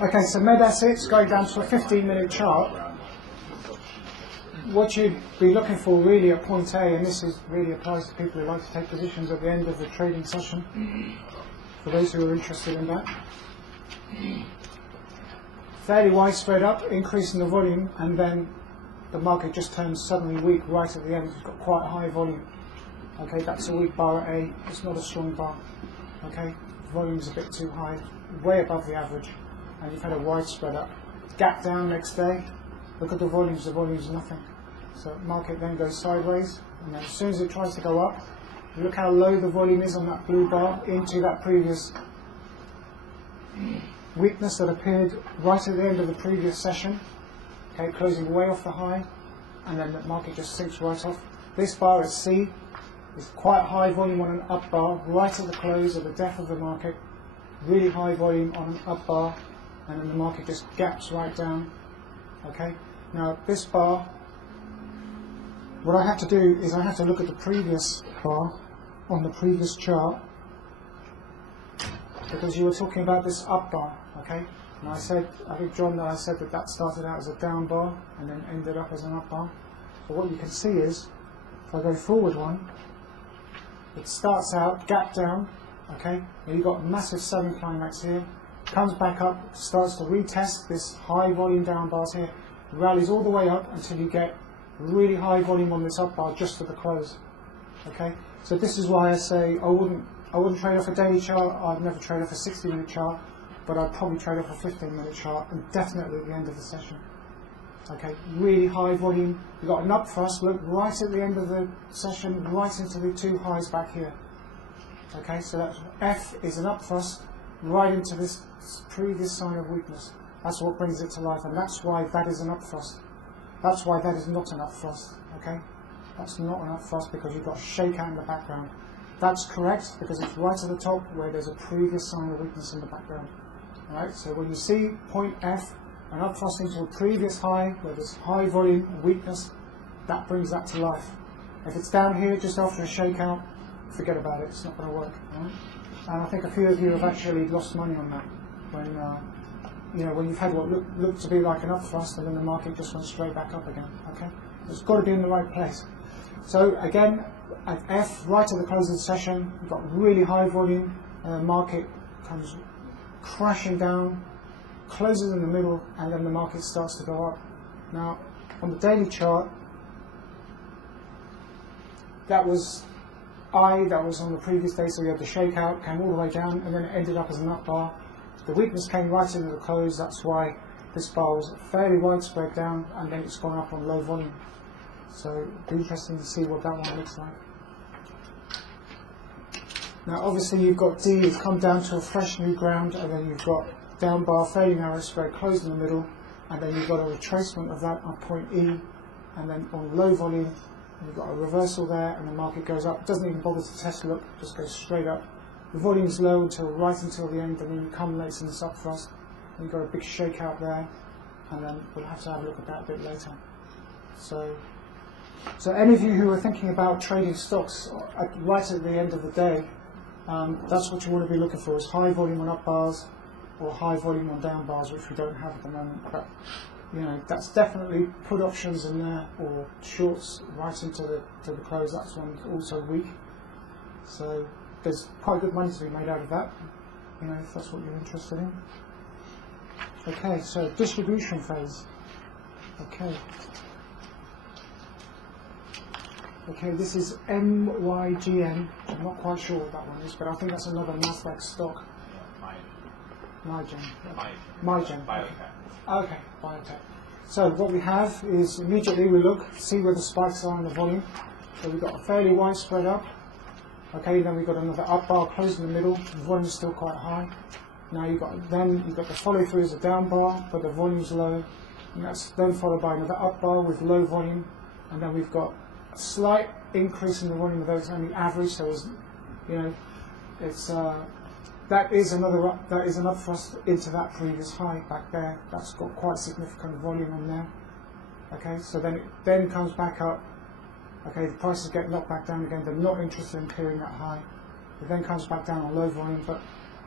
Okay, so med assets going down to a 15-minute chart. What you'd be looking for really at point A, and this really applies to people who like to take positions at the end of the trading session, for those who are interested in that. Fairly widespread up, increasing the volume, and then the market just turns suddenly weak right at the end. It's got quite a high volume. Okay, that's a weak bar at A. It's not a strong bar. Okay, the volume's a bit too high, way above the average, and you've had a widespread up. Gap down next day. Look at the volumes nothing. So market then goes sideways, and then as soon as it tries to go up, look how low the volume is on that blue bar into that previous weakness that appeared right at the end of the previous session. Okay, closing way off the high, and then the market just sinks right off. This bar is C. It's quite high volume on an up bar right at the close of the depth of the market. Really high volume on an up bar, and then the market just gaps right down. Okay. Now this bar, what I have to do is I have to look at the previous bar on the previous chart, because you were talking about this up bar, okay? And I said, I think John, I said that started out as a down bar and then ended up as an up bar. So what you can see is, if I go forward one, it starts out gap down, okay? Now you've got massive selling climax here, comes back up, starts to retest this high volume down bars here, rallies all the way up until you get really high volume on this up bar just at the close. Okay, so this is why I say I wouldn't trade off a daily chart. I'd never trade off a 60-minute chart, but I'd probably trade off a 15-minute chart, and definitely at the end of the session. Okay, really high volume. You've got an up thrust. Look right at the end of the session, right into the two highs back here. Okay, so that F is an up thrust right into this previous sign of weakness. That's what brings it to life, and that's why that is an up thrust. That's why that is not an up thrust. Okay, that's not an up thrust because you've got a shakeout in the background. That's correct because it's right at the top where there's a previous sign of weakness in the background. All right, so when you see point F, an up thrust into a previous high where there's high volume and weakness, that brings that to life. If it's down here just after a shakeout, forget about it. It's not going to work. All right? And I think a few of you have actually lost money on that when you've had what looked to be like an up thrust and then the market just went straight back up again. Okay, so it's got to be in the right place. So again, at F, right at the close of the session, you've got really high volume, and the market comes crashing down, closes in the middle, and then the market starts to go up. Now, on the daily chart, that was on the previous day, so we had the shakeout, came all the way down, and then it ended up as an up bar. The weakness came right into the close, that's why this bar was fairly widespread down, and then it's gone up on low volume. So it'll be interesting to see what that one looks like. Now obviously you've got D, you've come down to a fresh new ground, and then you've got down bar, fairly narrow spread, closed in the middle, and then you've got a retracement of that on point E, and then on low volume, you've got a reversal there, and the market goes up. It doesn't even bother to test look, just goes straight up. The volume's low right until the end, and then you culminates in this up thrust, and you've got a big shakeout there, and then we'll have to have a look at that a bit later. So any of you who are thinking about trading stocks right at the end of the day, that's what you want to be looking for, is high volume on up bars or high volume on down bars, which we don't have at the moment. But that's definitely put options in there, or shorts right into the close. That's one also weak. So there's quite good money to be made out of that, if that's what you're interested in. Okay, so distribution phase. Okay, this is MYGN. I'm not quite sure what that one is, but I think that's another Nasdaq stock. MyGen. Okay, biotech. So what we have is immediately we look, see where the spikes are in the volume. So we've got a fairly widespread up. Okay, then we've got another up bar closed in the middle. The volume is still quite high. Now you've got the follow through as a down bar, but the volume's low. And that's then followed by another up bar with low volume, and then we've got a slight increase in the volume of those, only average. So that is an up thrust into that previous high back there. That's got quite significant volume on there. Okay, so then it then comes back up. Okay, the prices get knocked back down again. They're not interested in clearing that high. It then comes back down on low volume, but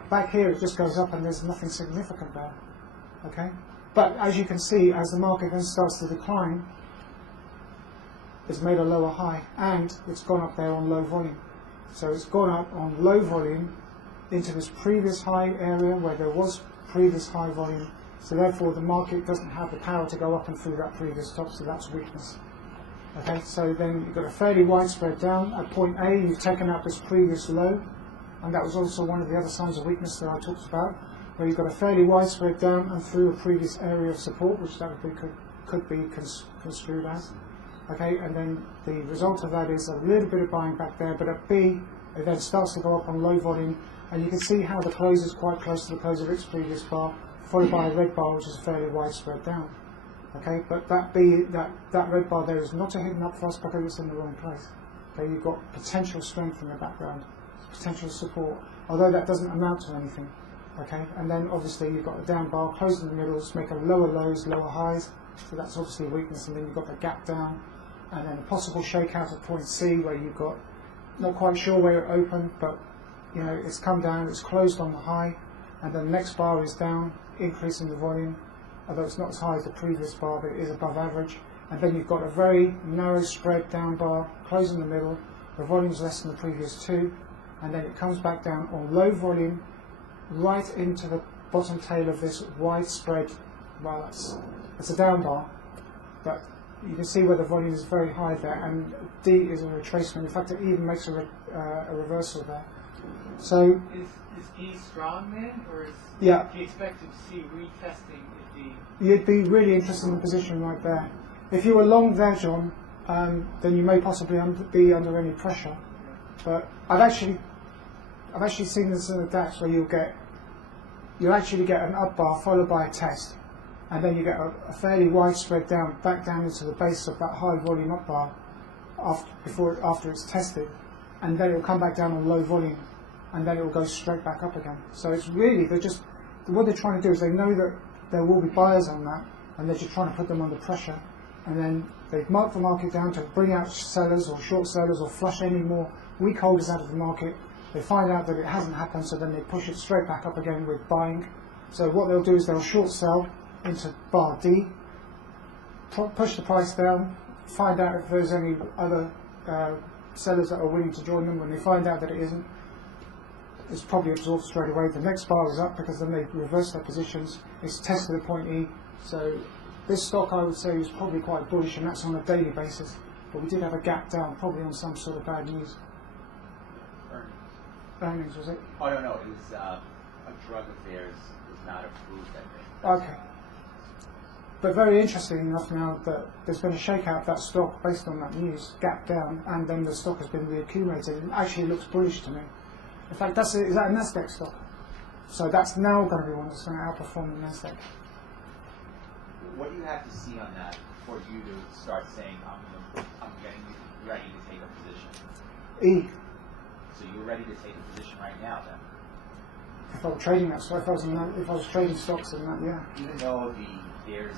back here it just goes up and there's nothing significant there. Okay? But as you can see, as the market then starts to decline, it's made a lower high and it's gone up there on low volume. So it's gone up on low volume into this previous high area where there was previous high volume. So therefore the market doesn't have the power to go up and through that previous top, so that's weakness. Okay, so then you've got a fairly widespread down. At point A, you've taken out this previous low, and that was also one of the other signs of weakness that I talked about, where you've got a fairly widespread down and through a previous area of support, which that could be construed as. Okay, and then the result of that is a little bit of buying back there, but at B, it then starts to go up on low volume, and you can see how the close is quite close to the close of its previous bar, followed by a red bar, which is fairly widespread down. Okay, but that red bar there is not a hidden up thrust because it's in the wrong place. Okay, you've got potential strength in the background, potential support, although that doesn't amount to anything. Okay, and then obviously you've got a down bar, close in the middles, make a lower lows, lower highs, so that's obviously a weakness, and then you've got the gap down, and then a possible shakeout at point C where you've got, not quite sure where it opened, but you know, it's come down, it's closed on the high, and then the next bar is down, increasing the volume, although it's not as high as the previous bar, but it is above average. And then you've got a very narrow spread down bar, close in the middle, the volume's less than the previous two, and then it comes back down on low volume, right into the bottom tail of this widespread, well, it's a down bar, but you can see where the volume is very high there, and D is a retracement. In fact, it even makes a reversal there. So is D strong then, or do you expect to see retesting if D? You'd be really interested in the position right there. If you were long there, John, then you may possibly be under any pressure. But I've actually seen this in the DAX where you'll actually get an up bar followed by a test, and then you get a fairly widespread down, back down into the base of that high volume up bar after it's tested, and then it will come back down on low volume, and then it will go straight back up again. So it's really, what they're trying to do is they know that there will be buyers on that, and they're just trying to put them under pressure, and then they've marked the market down to bring out sellers or short sellers or flush any more weak holders out of the market. They find out that it hasn't happened, so then they push it straight back up again with buying. So what they'll do is they'll short sell into bar D, push the price down, find out if there's any other sellers that are willing to join them. When they find out that it isn't, it's probably absorbed straight away. The next bar is up because then they reverse their positions. It's tested at point E. So this stock, I would say, is probably quite bullish, and that's on a daily basis. But we did have a gap down, probably on some sort of bad news. Earnings, was it? Oh, no, it was a drug of theirs was not approved, I think. Okay. But very interesting enough now that there's been a shakeout of that stock based on that news, gap down, and then the stock has been reaccumulated. It actually looks bullish to me. In fact, is that a Nasdaq stock? So that's now going to be one that's going to outperform the Nasdaq. What do you have to see on that for you to start saying, I'm getting ready to take a position? E. So you're ready to take a position right now, then? If I were trading that stock, if I was trading stocks in that, yeah. Even though there's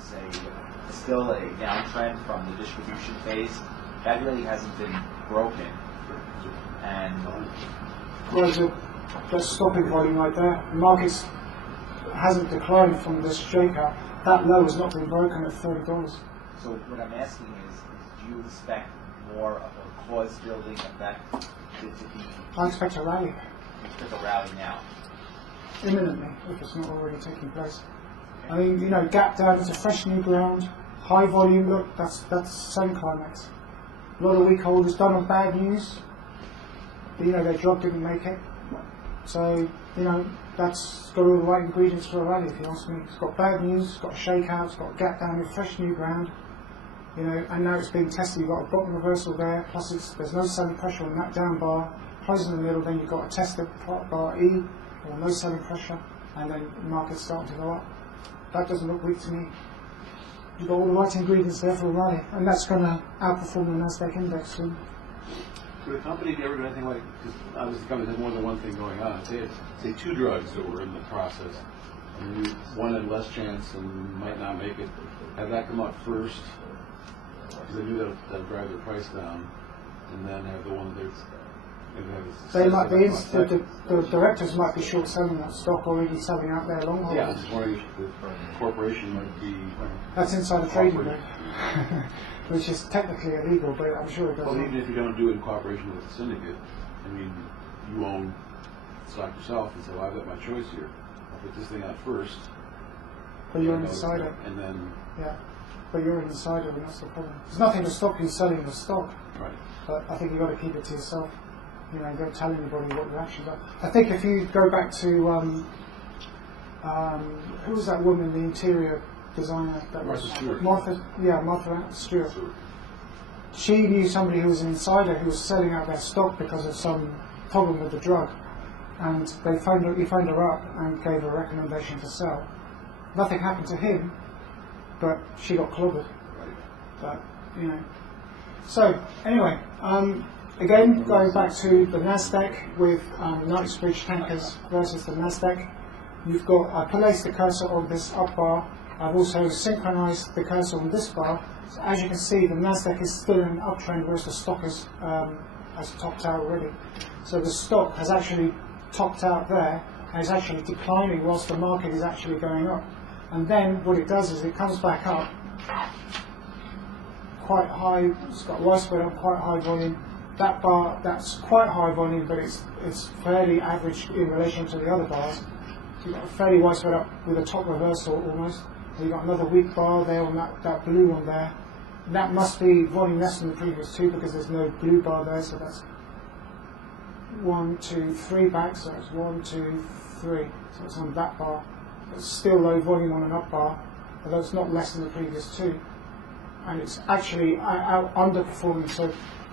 still a downtrend from the distribution phase, that really hasn't been broken, and well, just stopping volume right there. The market hasn't declined from this shakeout. That low has not been broken at $30. So what I'm asking is do you expect more of a cause-building effect to be? I expect a rally. You expect a rally now? Imminently, if it's not already taking place. I mean, you know, gap down into fresh new ground, high volume. Look, that's same climax. A lot of weak holders done on bad news. But, you know, their job didn't make it. So, you know, that's got all the right ingredients for a rally, if you ask me. It's got bad news, it's got a shakeout, it's got a gap down in fresh new ground. You know, and now it's being tested. You've got a bottom reversal there. Plus, there's no selling pressure on that down bar. Close in the middle, then you've got a tested bar E, or no selling pressure, and then the market's starting to go up. That doesn't look weak to me. You've got all the right ingredients there for a rally, and that's going to outperform the Nasdaq index soon. Could a company ever do anything like, because obviously the company has more than one thing going on, say two drugs that were in the process, and one had less chance and might not make it, have that come out first, because they knew that would drive the price down, and then have the one that's They might be, the directors might be short selling that stock, already selling out their long holders. Yeah, just wondering if the corporation might be. That's inside the trading though, which is technically illegal, but I'm sure it doesn't. Well, even if you don't do it in cooperation with the syndicate, I mean, you own stock yourself and say, well, I've got my choice here. I'll put this thing out first. But you're an insider. And then. Yeah, but you're an insider, and that's the problem. There's nothing to stop you selling the stock. Right. But I think you've got to keep it to yourself. You know, don't tell anybody what you actually got. I think if you go back to, who was that woman, the interior designer? That Martha Stewart. Martha Stewart. She knew somebody who was an insider who was selling out their stock because of some problem with the drug. And he phoned her up and gave her a recommendation to sell. Nothing happened to him, but she got clobbered. Right. But, you know. So, anyway, again, going back to the Nasdaq with Knightsbridge tankers versus the Nasdaq, you've got, I placed the cursor on this up bar. I've also synchronized the cursor on this bar. So as you can see, the Nasdaq is still in an uptrend, whereas the stock has topped out already. So the stock has actually topped out there and is actually declining whilst the market is actually going up. And then what it does is it comes back up quite high. It's got widespread up, quite high volume. That bar, that's quite high volume, but it's fairly average in relation to the other bars. So you've got a fairly widespread up with a top reversal almost. And you've got another weak bar there on that blue one there. And that must be volume less than the previous two because there's no blue bar there, so that's 1, 2, 3 back, so it's 1, 2, 3. So it's on that bar. It's still low volume on an up bar, although it's not less than the previous two. And it's actually underperforming. So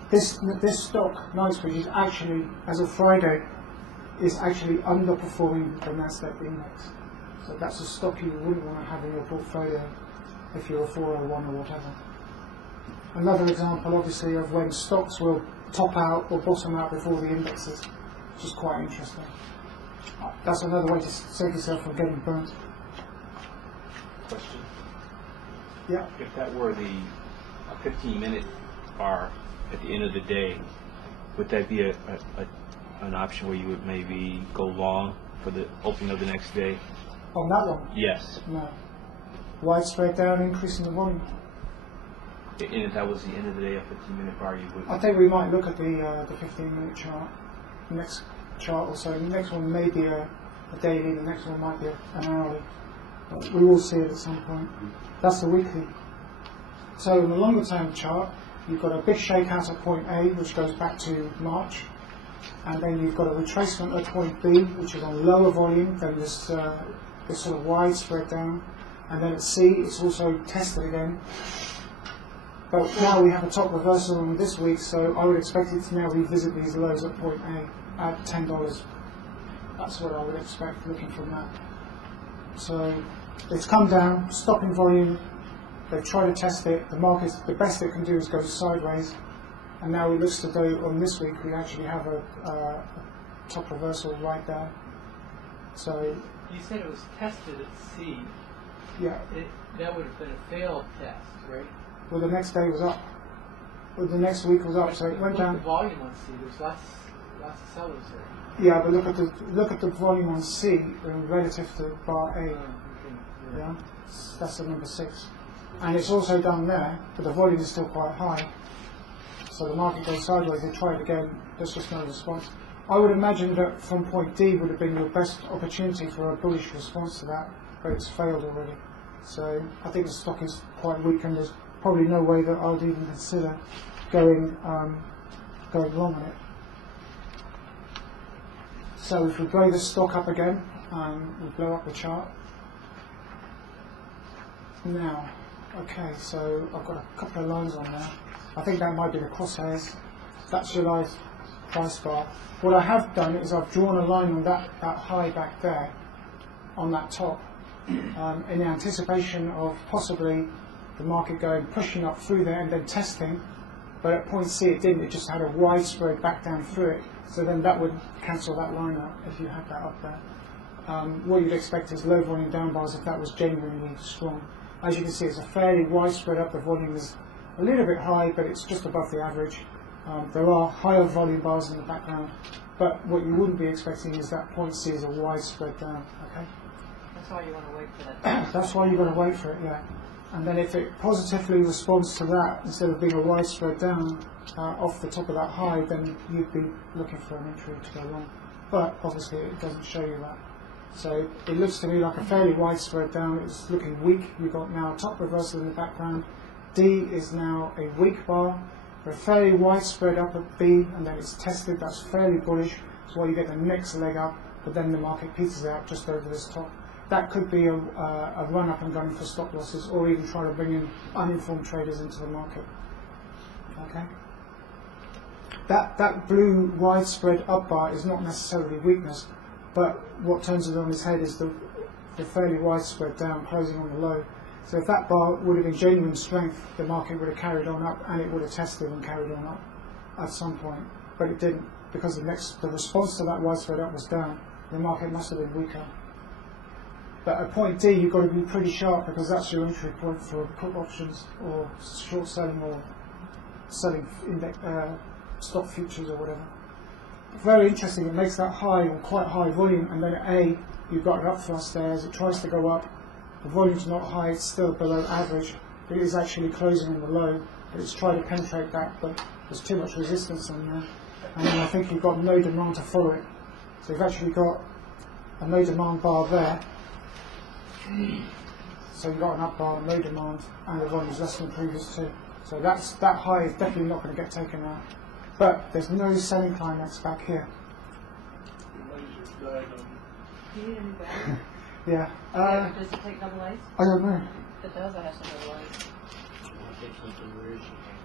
this stock, Knightsbridge, is actually, as of Friday, is actually underperforming the Nasdaq index. So that's a stock you wouldn't want to have in your portfolio if you're a 401 or whatever. Another example, obviously, of when stocks will top out or bottom out before the indexes, which is quite interesting. That's another way to save yourself from getting burnt. Question. Yeah. If that were a 15-minute bar at the end of the day, would that be an option where you would maybe go long for the opening of the next day? On that one? Yes. No. Widespread down, increase in the volume. And if that was the end of the day, a 15-minute bar, you would. I think we might look at the 15-minute chart, next chart or so. The next one may be a daily, the next one might be an hourly. But we will see it at some point. That's the weekly. So in the longer term chart, you've got a big shakeout at point A, which goes back to March, and then you've got a retracement at point B, which is on lower volume than this sort of widespread down, and then at C, it's also tested again. But now we have a top reversal on this week, so I would expect it to now revisit these lows at point A at $10. That's what I would expect looking from that. So it's come down, stopping volume. They've tried to test it. The market, the best it can do is go sideways. And now it looks to do on this week we actually have a top reversal right there. So you said it was tested at C. Yeah. That would have been a failed test, right? Well, the next day was up. Well, the next week was up, so it went down. The volume on C, there's lots of sellers there. Yeah, but look at the volume on C relative to bar A. Yeah, that's the number 6, and it's also down there, but the volume is still quite high. So the market goes sideways. They try it again. There's just no response. I would imagine that from point D would have been your best opportunity for a bullish response to that, but it's failed already. So I think the stock is quite weak, and there's probably no way that I would even consider going long on it. So if we blow this stock up again, we blow up the chart. Now, okay, so I've got a couple of lines on there. I think that might be the crosshairs. That's July's price bar. What I have done is I've drawn a line on that high back there, on that top, in anticipation of possibly the market pushing up through there and then testing, but at point C it didn't, it just had a widespread back down through it, so then that would cancel that line out if you had that up there. What you'd expect is low volume down bars if that was genuinely strong. As you can see, it's a fairly widespread up, the volume is a little bit high, but it's just above the average, There are higher volume bars in the background, but what you wouldn't be expecting is that point C is a widespread down. Okay. That's why you want to wait for that. That's why you've got to wait for it, yeah. And then if it positively responds to that, instead of being a widespread down off the top of that high, then you'd be looking for an entry to go long. But obviously it doesn't show you that. So it looks to me like a fairly widespread down. It's looking weak. You've got now a top reversal in the background. D is now a weak bar. We're fairly widespread up at B, and then it's tested. That's fairly bullish. That's why you get the next leg up, but then the market peters out just over this top. That could be a run up and going for stop losses, or even try to bring in uninformed traders into the market. Okay. That blue widespread up bar is not necessarily weakness, but what turns it on its head is the fairly widespread down closing on the low. So if that bar would have been genuine strength, the market would have carried on up, and it would have tested and carried on up at some point. But it didn't, because the response to that widespread up was down. The market must have been weaker. But at point D, you've got to be pretty sharp, because that's your entry point for put options or short selling or selling stock futures or whatever. Very interesting. It makes that high or quite high volume, and then at A, you've got an upthrust there. As it tries to go up, the volume's not high, it's still below average. It is actually closing on the low, but it's trying to penetrate that, but there's too much resistance on there. And then I think you've got no demand to follow it. So you've actually got a no demand bar there. So you've got an up bar, no demand, and the volume is less than the previous two. So that high is definitely not going to get taken out. But there's no selling climax back here. Yeah. Does it take double A's? I don't know. If it does, I have some double A's.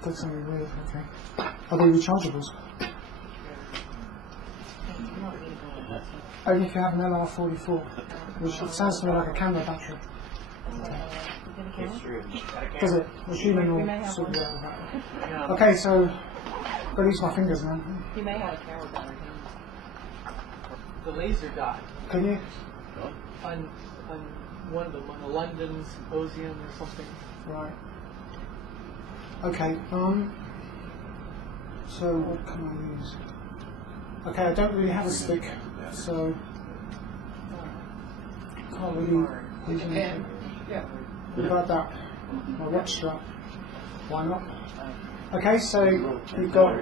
That's something weird, okay. Are they rechargeables? Only if you have an LR44, which sounds to me like a camera battery. Does it? Machining or sort of that. Okay, so I've got to use my fingers now. You may have a camera battery. The laser dot. Can you? On one of them, on a London symposium or something. Right. Okay. So what can I use? Okay, I don't really have a stick, so can't really use anything. What about that? My watch strap. Why not? Okay, so we've got.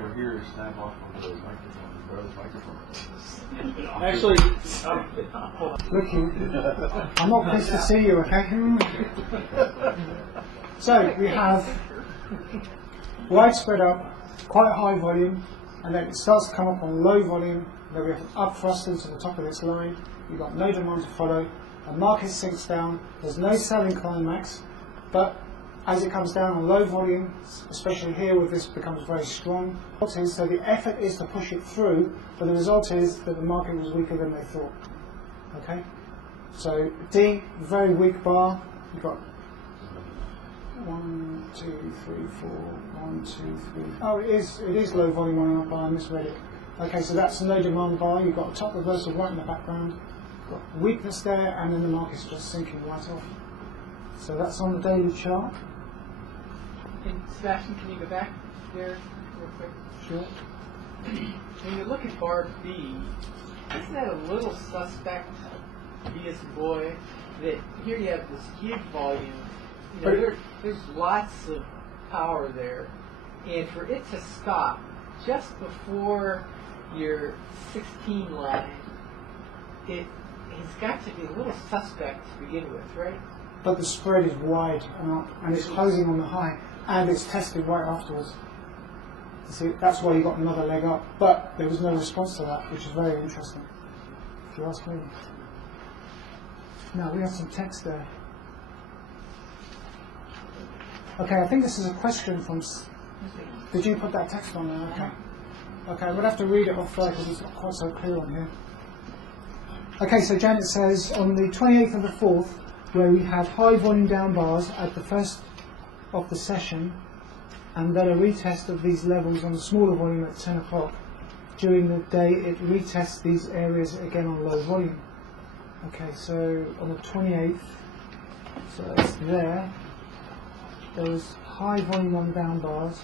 Actually, Look, I'm not pleased to see you, okay? So we have widespread up, quite high volume, and then it starts to come up on low volume. Then we have an up thrust into the top of this line. You've got no demand to follow. The market sinks down. There's no selling climax, but as it comes down on low volume, especially here where this becomes very strong, so the effort is to push it through, but the result is that the market was weaker than they thought. Okay? So D, very weak bar. You've got 1, 2, 3, 4, 1, 2, 3. Oh, it is low volume on our bar, I misread it. Okay, so that's no demand bar. You've got a top reversal right in the background. You've got weakness there, and then the market's just sinking right off. So that's on the daily chart. Sebastian, can you go back there real quick? Sure. When you look at bar B, isn't that a little suspect, B as a boy, that here you have this huge volume, you know, there's lots of power there, and for it to stop just before your 16 line, it's got to be a little suspect to begin with, right? But the spread is wide and it's closing on the high, and it's tested right afterwards. See, that's why you got another leg up, but there was no response to that, which is very interesting, if you ask me. Now, we have some text there. Okay, I think this is a question from... Did you put that text on there? Okay. Okay, I'm going to have to read it off there because it's not quite so clear on here. Okay, so Janet says, on the 28th of the 4th, where we had high volume down bars at the first of the session, and then a retest of these levels on the smaller volume at 10 o'clock. During the day, it retests these areas again on low volume. Okay, so on the 28th, so it's there was high volume on down bars.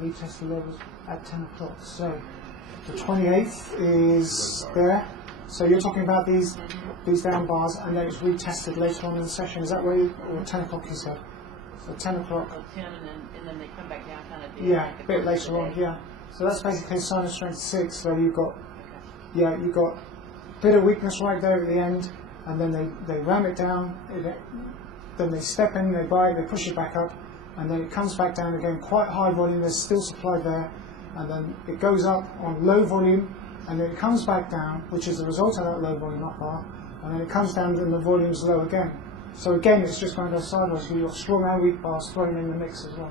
retest the levels at 10 o'clock. So the 28th is there. So you're talking about these down bars, and then it's retested later on in the session. Is that where or 10 o'clock you said? So 10 o'clock. Well, 10 and then they come back down kind of. Yeah, a bit later on. Yeah. So that's basically sinus strength 6. So you've got, you've got a bit of weakness right there at the end, and then they ram it down. Then they step in, they buy it, they push it back up, and then it comes back down again. Quite high volume. There's still supply there, and then it goes up on low volume. And then it comes back down, which is the result of that low volume up bar, and then it comes down and the volume's low again. So again, it's just going to go sideways. So you've got strong and weak bars thrown in the mix as well.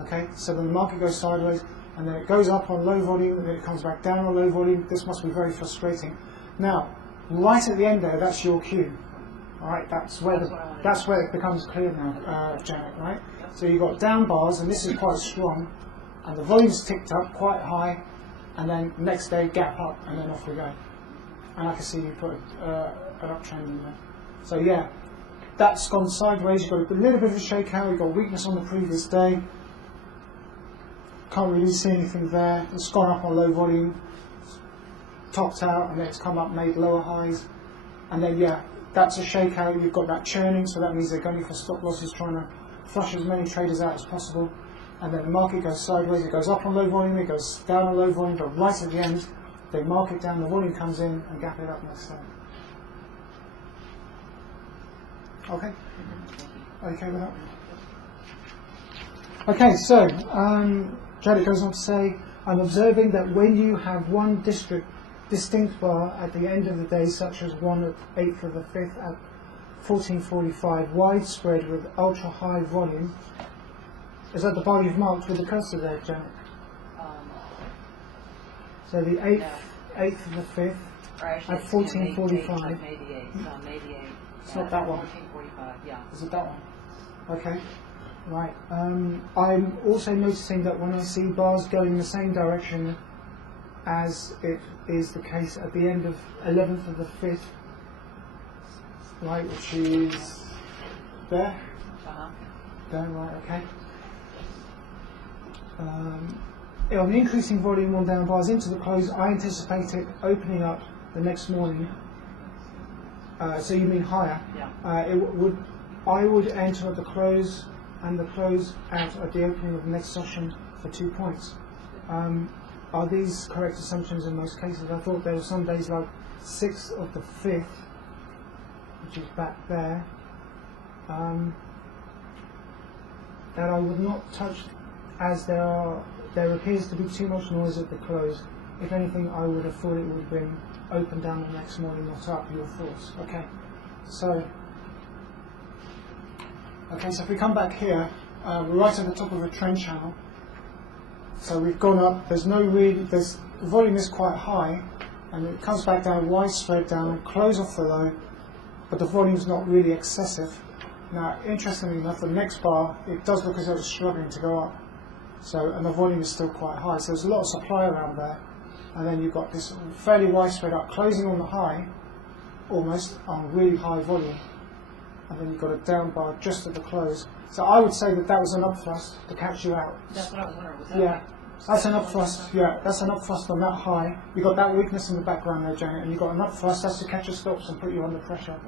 Okay, so then the market goes sideways, and then it goes up on low volume, and then it comes back down on low volume. This must be very frustrating. Now, right at the end there, that's your cue. All right, that's where it becomes clear now, Janet. Right? So you've got down bars, and this is quite strong, and the volume's ticked up quite high. And then next day, gap up, and then off we go. And I can see you put an uptrend in there. So yeah, that's gone sideways. You've got a little bit of a shakeout. You've got weakness on the previous day. Can't really see anything there. It's gone up on low volume, topped out, and then it's come up, made lower highs. And then yeah, that's a shakeout. You've got that churning, so that means they're going for stop losses, trying to flush as many traders out as possible. And then the market goes sideways, it goes up on low volume, it goes down on low volume, but right at the end, they mark it down, the volume comes in, and gap it up next time. Okay? Okay with that? Okay, so, Janet goes on to say, I'm observing that when you have one distinct bar at the end of the day, such as one at 8th of the 5th at 14:45, widespread with ultra-high volume. Is that the bar you've marked with the cursor there, Janet? So the 8th of the 5th at 14:45. It's not that one. 14:45, yeah. Is it that one? Okay. Right. I'm also noticing that when I see bars going in the same direction as it is the case at the end of 11th of the 5th, right, which is there. There, right, okay. On the increasing volume on down bars into the close, I anticipate it opening up the next morning. So you mean higher? Yeah. I would enter at the close and the close out at the opening of the next session for 2 points. Are these correct assumptions in most cases? I thought there were some days like 6th of the 5th, which is back there, that I would not touch, as there appears to be too much noise at the close. If anything, I would have thought it would have been open down the next morning, not up. Your thoughts? Okay. So if we come back here, we're right at the top of a trend channel. So we've gone up. The volume is quite high, and it comes back down, widespread down, close off the low, but the volume's not really excessive. Now, interestingly enough, the next bar, it does look as though it's struggling to go up. So, and the volume is still quite high. So there's a lot of supply around there. And then you've got this fairly widespread up, closing on the high, almost, on really high volume. And then you've got a down bar just at the close. So I would say that was an up thrust to catch you out. That's what I was wondering. Was that Yeah, that's an up thrust. Yeah, that's an up thrust on that high. You've got that weakness in the background there, Janet, and you've got an up thrust. That's to catch your stops and put you under pressure.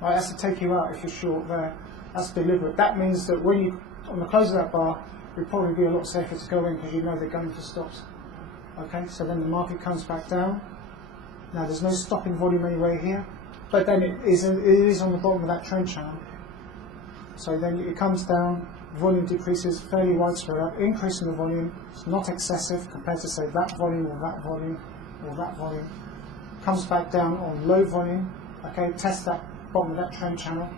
Right, that's to take you out if you're short there. That's deliberate. That means that when you, on the close of that bar, you'll probably be a lot safer to go in because you know they're going for stops. Okay, so then the market comes back down. Now there's no stopping volume anywhere here, but then it is on the bottom of that trend channel. So then it comes down, volume decreases, fairly widespread up, increase in the volume. It's not excessive compared to say that volume or that volume or that volume. Comes back down on low volume. Okay, test that bottom of that trend channel,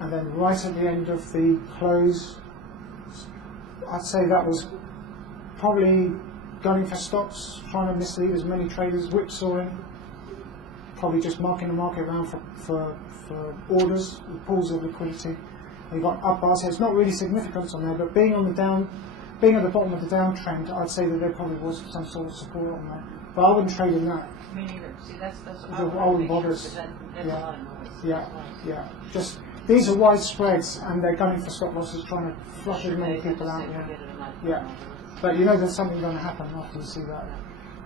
and then right at the end of the close, I'd say that was probably gunning for stops, trying to mislead as many traders, whipsawing, probably just marking the market around for orders, pools of liquidity. You've got up bars, so it's not really significant on there, but being at the bottom of the downtrend, I'd say that there probably was some sort of support on there. But I wouldn't trade in that. Me neither. See, that's I wouldn't bother. that's a lot of noise. Yeah. Just these are wide spreads, and they're gunning for stop losses, trying to flush as many people out. Yeah. But you know there's something going to happen after you see that.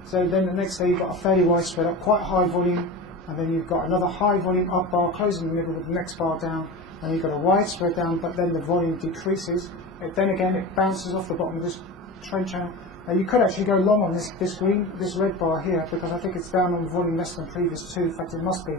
So then the next day you've got a fairly wide spread up, quite high volume, and then you've got another high volume up bar, closing in the middle with the next bar down, and you've got a wide spread down, but then the volume decreases. Then again it bounces off the bottom of this trend channel. Now you could actually go long on this red bar here, because I think it's down on volume less than previous two. In fact, it must be,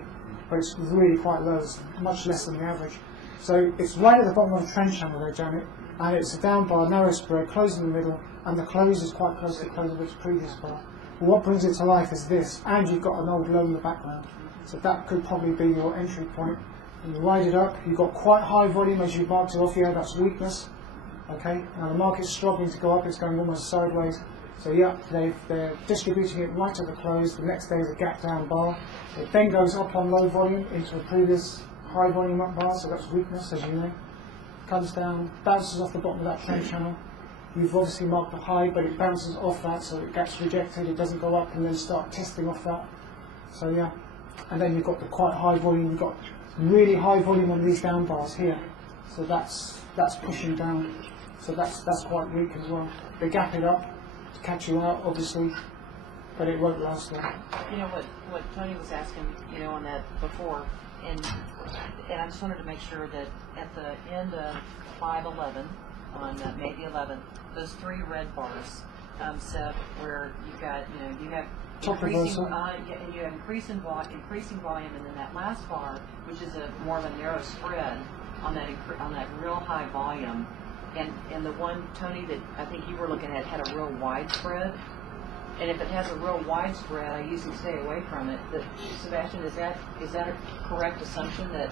but it's really quite low. It's much less than the average. So it's right at the bottom of the trend channel there, Janet, and it's a down bar, narrow spread, close in the middle, and the close is quite close to the close of its previous bar. But what brings it to life is this, and you've got an old low in the background. So that could probably be your entry point. And you ride it up, you've got quite high volume as you marked it off here, that's weakness. Okay, now the market's struggling to go up, it's going almost sideways. So yeah, they're distributing it right to the close. The next day is a gap down bar. It then goes up on low volume into a previous high volume up bar, so that's weakness, as you know. Comes down, bounces off the bottom of that trend channel. You've obviously marked the high, but it bounces off that, so it gets rejected, it doesn't go up and then start testing off that. So yeah, and then you've got the quite high volume, you've got really high volume on these down bars here. So that's pushing down. So that's quite weak as well. They gap it up to catch you out, obviously, but it won't last long. You know what Tony was asking, on that before, and I just wanted to make sure that at the end of 5/11, on May the 11th, those three red bars, Seb, where you have increasing, you have increasing volume, and then that last bar, which is more of a narrow spread on that real high volume. And the one, Tony, that I think you were looking at had a real wide spread. And if it has a real wide spread, I usually stay away from it. But Sebastian, is that a correct assumption that,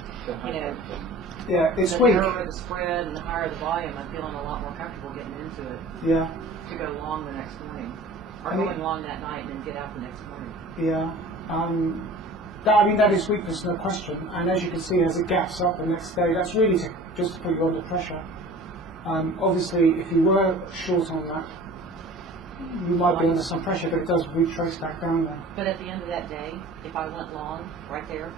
yeah, it's the weak. narrower the spread and the higher the volume, I'm feeling a lot more comfortable getting into it. Yeah. To go long the next morning. Or going long that night and then get out the next morning. Yeah. That is weakness, no question. And as you can see, as it gaps up the next day, that's really just to put you under pressure. Obviously, if you were short on that, you might be under some pressure, but it does retrace back down there. But at the end of that day, if I went long, right there,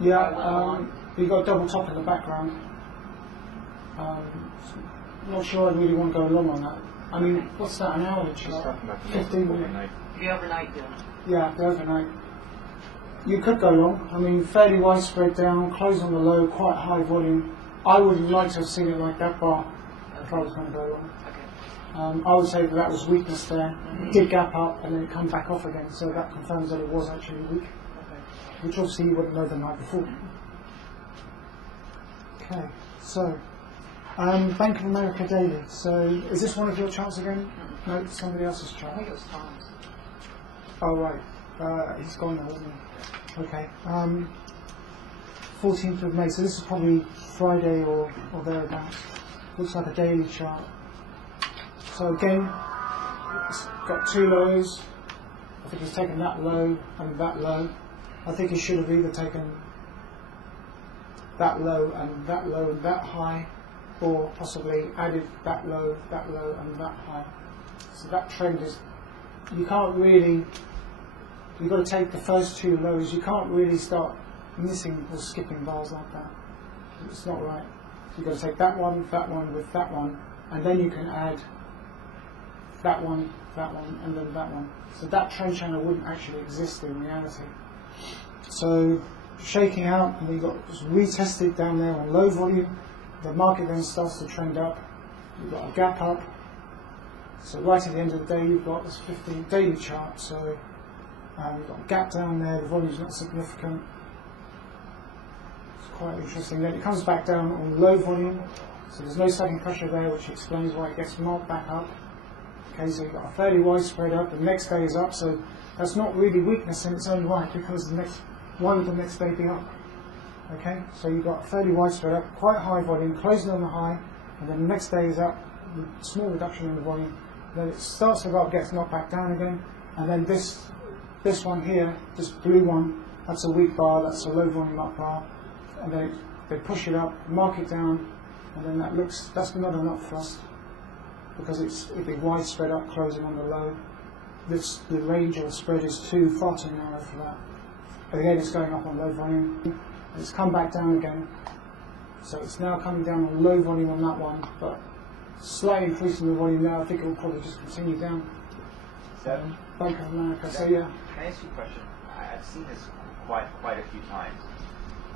yeah, you've got a double top in the background. Not sure I really want to go long on that. I mean, what's that, an hour? She's talking about the 15 minutes. overnight. the overnight deal. Yeah, the overnight. You could go long. I mean, fairly widespread down, close on the low, quite high volume. I would like to have seen it like that bar if I was going to go long. Okay. I would say that was weakness there. It did gap up and then come back off again, so that confirms that it was actually weak, which obviously you wouldn't know the night before. Okay, so Bank of America daily. So is this one of your charts again? No, it's somebody else's I chart. think it was Tom's. Oh right, he's gone now, isn't he? Okay. 14th of May. So this is probably Friday or thereabouts. Looks like a daily chart. So again, it's got two lows. I think he's taken that low and that low. I think he should have either taken that low and that low and that high, or possibly added that low and that high. So that trend is, you can't really, you've got to take the first two lows. You can't really start missing or skipping bars like that. It's not right. So you've got to take that one with that one, and then you can add that one, and then that one. So that trend channel wouldn't actually exist in reality. So shaking out, and you've got just retested down there on low volume. The market then starts to trend up. You've got a gap up. So right at the end of the day, you've got this 15 daily chart. So you've got a gap down there. The volume's not significant. It's quite interesting. Then it comes back down on low volume. So there's no sudden pressure there, which explains why it gets marked back up. Okay, so you've got a fairly wide spread up. The next day is up. So that's not really weakness in its own right, because why would the next day be up? Okay, so you've got a fairly wide spread up, quite high volume, closing on the high, and then the next day is up, small reduction in the volume. Then it starts to go up, gets knocked back down again, and then this one here, this blue one, that's a weak bar, that's a low volume up bar, and then they push it up, mark it down, and then that's not enough thrust, because it'd be wide spread up, closing on the low. The range of the spread is far too narrow for that. But again, it's going up on low volume. It's come back down again. So it's now coming down on low volume on that one, but slight increase in the volume now. I think it will probably just continue down. Bank of America. So yeah. Can I ask you a question? I've seen this quite a few times.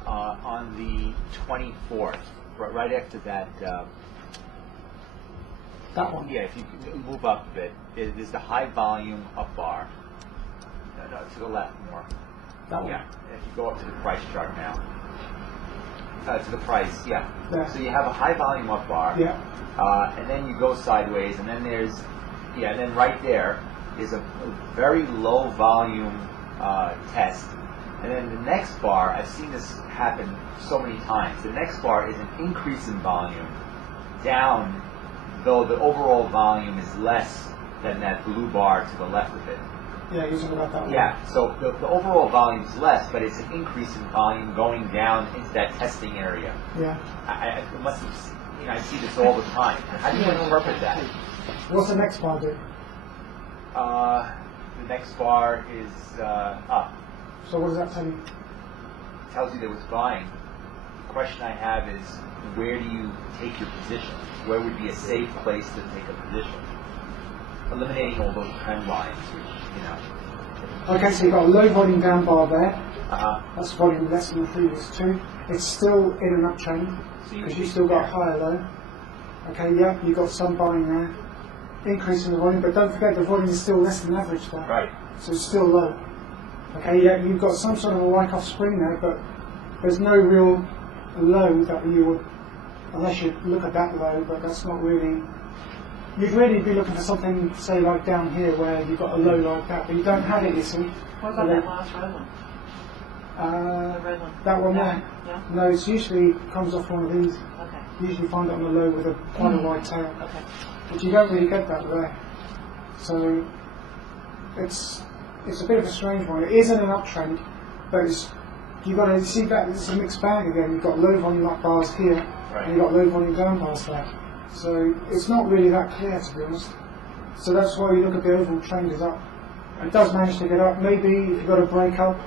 On the 24th, right after that. That one. Yeah, if you could move up a bit, is the high volume up bar. No, to the left more. That one. Yeah, if you go up to the price chart now. To the price, yeah. Yeah. So you have a high volume up bar. Yeah. And then you go sideways, and then there's, and then right there is a very low volume test. And then the next bar, I've seen this happen so many times. The next bar is an increase in volume down, though the overall volume is less than that blue bar to the left of it. Yeah, you're talking about that one. Yeah, so the overall volume is less, but it's an increase in volume going down into that testing area. Yeah. I must have, I see this all the time. How do you interpret that? What's the next bar do? The next bar is up. So what does that tell you? It tells you there was buying. The question I have is, where do you take your position? Where would be a safe place to take a position? Eliminating all those trend lines, Okay, so you've got a low volume down bar there. Uh-huh. That's volume less than the previous two. It's still in an uptrend because you've still got a higher low. Okay, yeah, you've got some buying there. Increase in the volume, but don't forget the volume is still less than average there. Right. So it's still low. Okay, yeah, you've got some sort of a Wyckoff spring there, but there's no real low that you would, unless you look at that low, but that's not really. You'd really be looking for something, say, like down here where you've got a low like that, but you don't have it, you see. What about that last red one? The red one. That one there? Yeah. No, it's usually comes off one of these. Okay. Usually find it on the low with quite a wide tail. Okay. But you don't really get that there. So it's a bit of a strange one. It is in an uptrend, but you've got to see that it's a mixed bag again. You've got low volume up bars here, and you've got low volume down bars there. So it's not really that clear, to be honest. So that's why you look at the overall trend is up. It does manage to get up. Maybe if you've got a break up,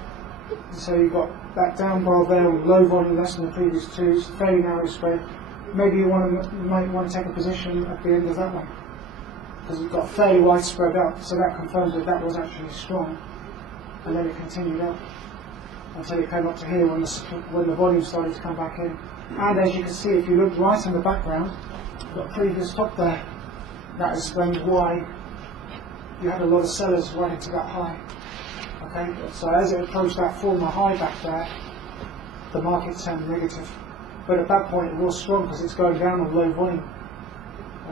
so you've got that down bar there with low volume less than the previous two, it's fairly narrow spread. Maybe you might want to take a position at the end of that one, because it's got fairly wide spread up, so that confirms that was actually strong, and then it continued up until it came up to here when the volume started to come back in. And as you can see, if you look right in the background, you've got a previous top there. That explains why you had a lot of sellers right into that high. Okay, so as it approached that former high back there, the market turned negative. But at that point it was strong because it's going down on low volume.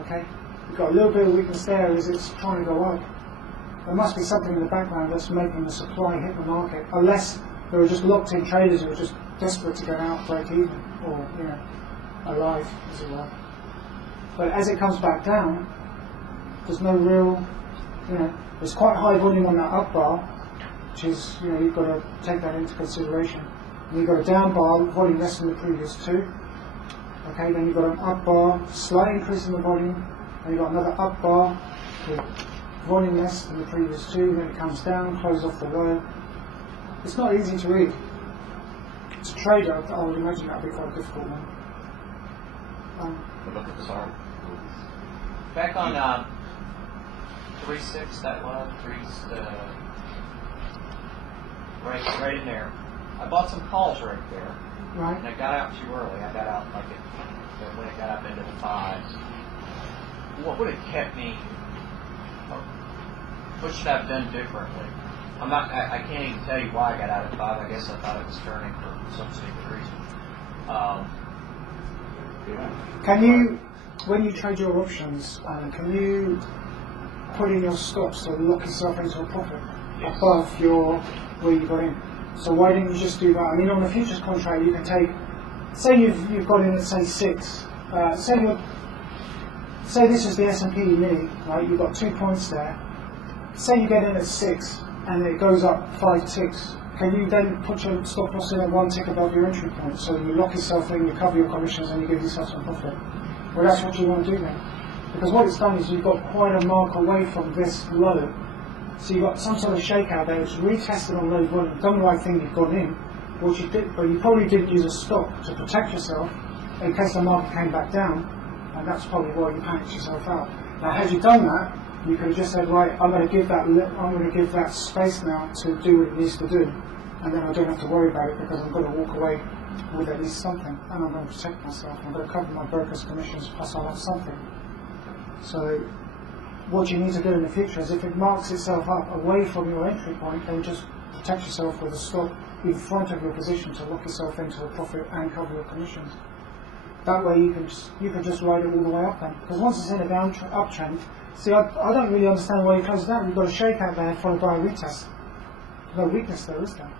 Okay, you've got a little bit of weakness there as it's trying to go up. There must be something in the background that's making the supply hit the market, unless there were just locked in traders who were just desperate to get out, break even, or alive, as it were. But as it comes back down, there's no real, there's quite high volume on that up bar, which is, you've got to take that into consideration. And you've got a down bar, volume less than the previous two. Okay, then you've got an up bar, slight increase in the volume, and you've got another up bar with volume less than the previous two, then it comes down, closes off the low. It's not easy to read. To trade, I would imagine that would be quite a difficult one. Look at the chart. Back on 3.6, that one, right in there. I bought some calls right there, Right. and I got out too early. I got out when it got up into the 5s. What would have kept me? What should I have done differently? I can't even tell you why I got out at 5. I guess I thought it was turning for some stupid reason. Can you, when you trade your options, can you put in your stops to lock yourself into a profit above where you got in? So why didn't you just do that? I mean, on a futures contract, you can take, say you've got in at say 6. Say this is the S&P mini, right? You've got 2 points there. Say you get in at 6 and it goes up 5 ticks. Can you then put your stop loss in at 1 tick above your entry point? So you lock yourself in, you cover your commissions, and you give yourself some profit. Well, that's what you want to do then. Because what it's done is you've got quite a mark away from this low. So you've got some sort of shakeout there. It's retested on low volume. Done the right thing, you've gone in. What you did, but you probably didn't use a stop to protect yourself in case the market came back down. and that's probably why you panicked yourself out. Now, had you done that, you could have just said, right, I'm going to give that space now to do what it needs to do, and then I don't have to worry about it because I'm going to walk away with at least something, and I'm going to protect myself. I'm going to cover my broker's commissions, plus I'll have something. So, what you need to do in the future is, if it marks itself up away from your entry point, then just protect yourself with a stop in front of your position to lock yourself into a profit and cover your commissions. That way you can just ride it all the way up then. Because once it's in a uptrend, see, I don't really understand why you close it down. You've got a shakeout there followed by a retest. No weakness there, is there?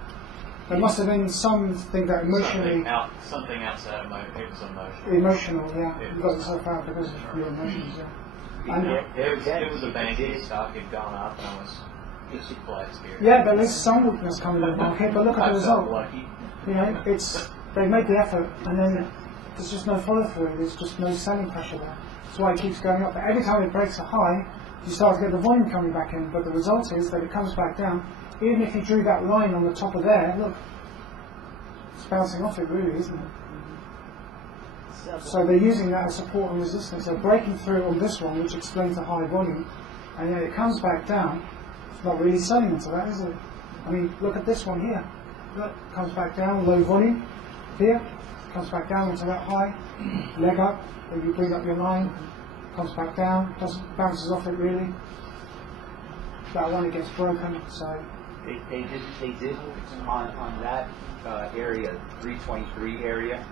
There must have been something that emotionally... Something outside of it was emotional. Emotional, yeah. You got yourself out because of your emotions, yeah. And It was a banking stock had gone up, and I was just flexed here. yeah, there is some weakness coming in the market, but look at the I result. felt lucky. You know, they made the effort, and then there's just no follow through. There's just no selling pressure there. That's why it keeps going up. But every time it breaks a high, you start to get the volume coming back in. But the result is that it comes back down. Even if you drew that line on the top of there, look, it's bouncing off it really, isn't it? So they're using that as support and resistance. They're breaking through on this one, which explains the high volume, and then it comes back down. It's not really selling into that, is it? I mean, look at this one here. Look, comes back down, low volume. Here, comes back down into that high. Leg up, then you bring up your line. Comes back down, bounces off it really. That one, it gets broken. So They did on that area, 323 area.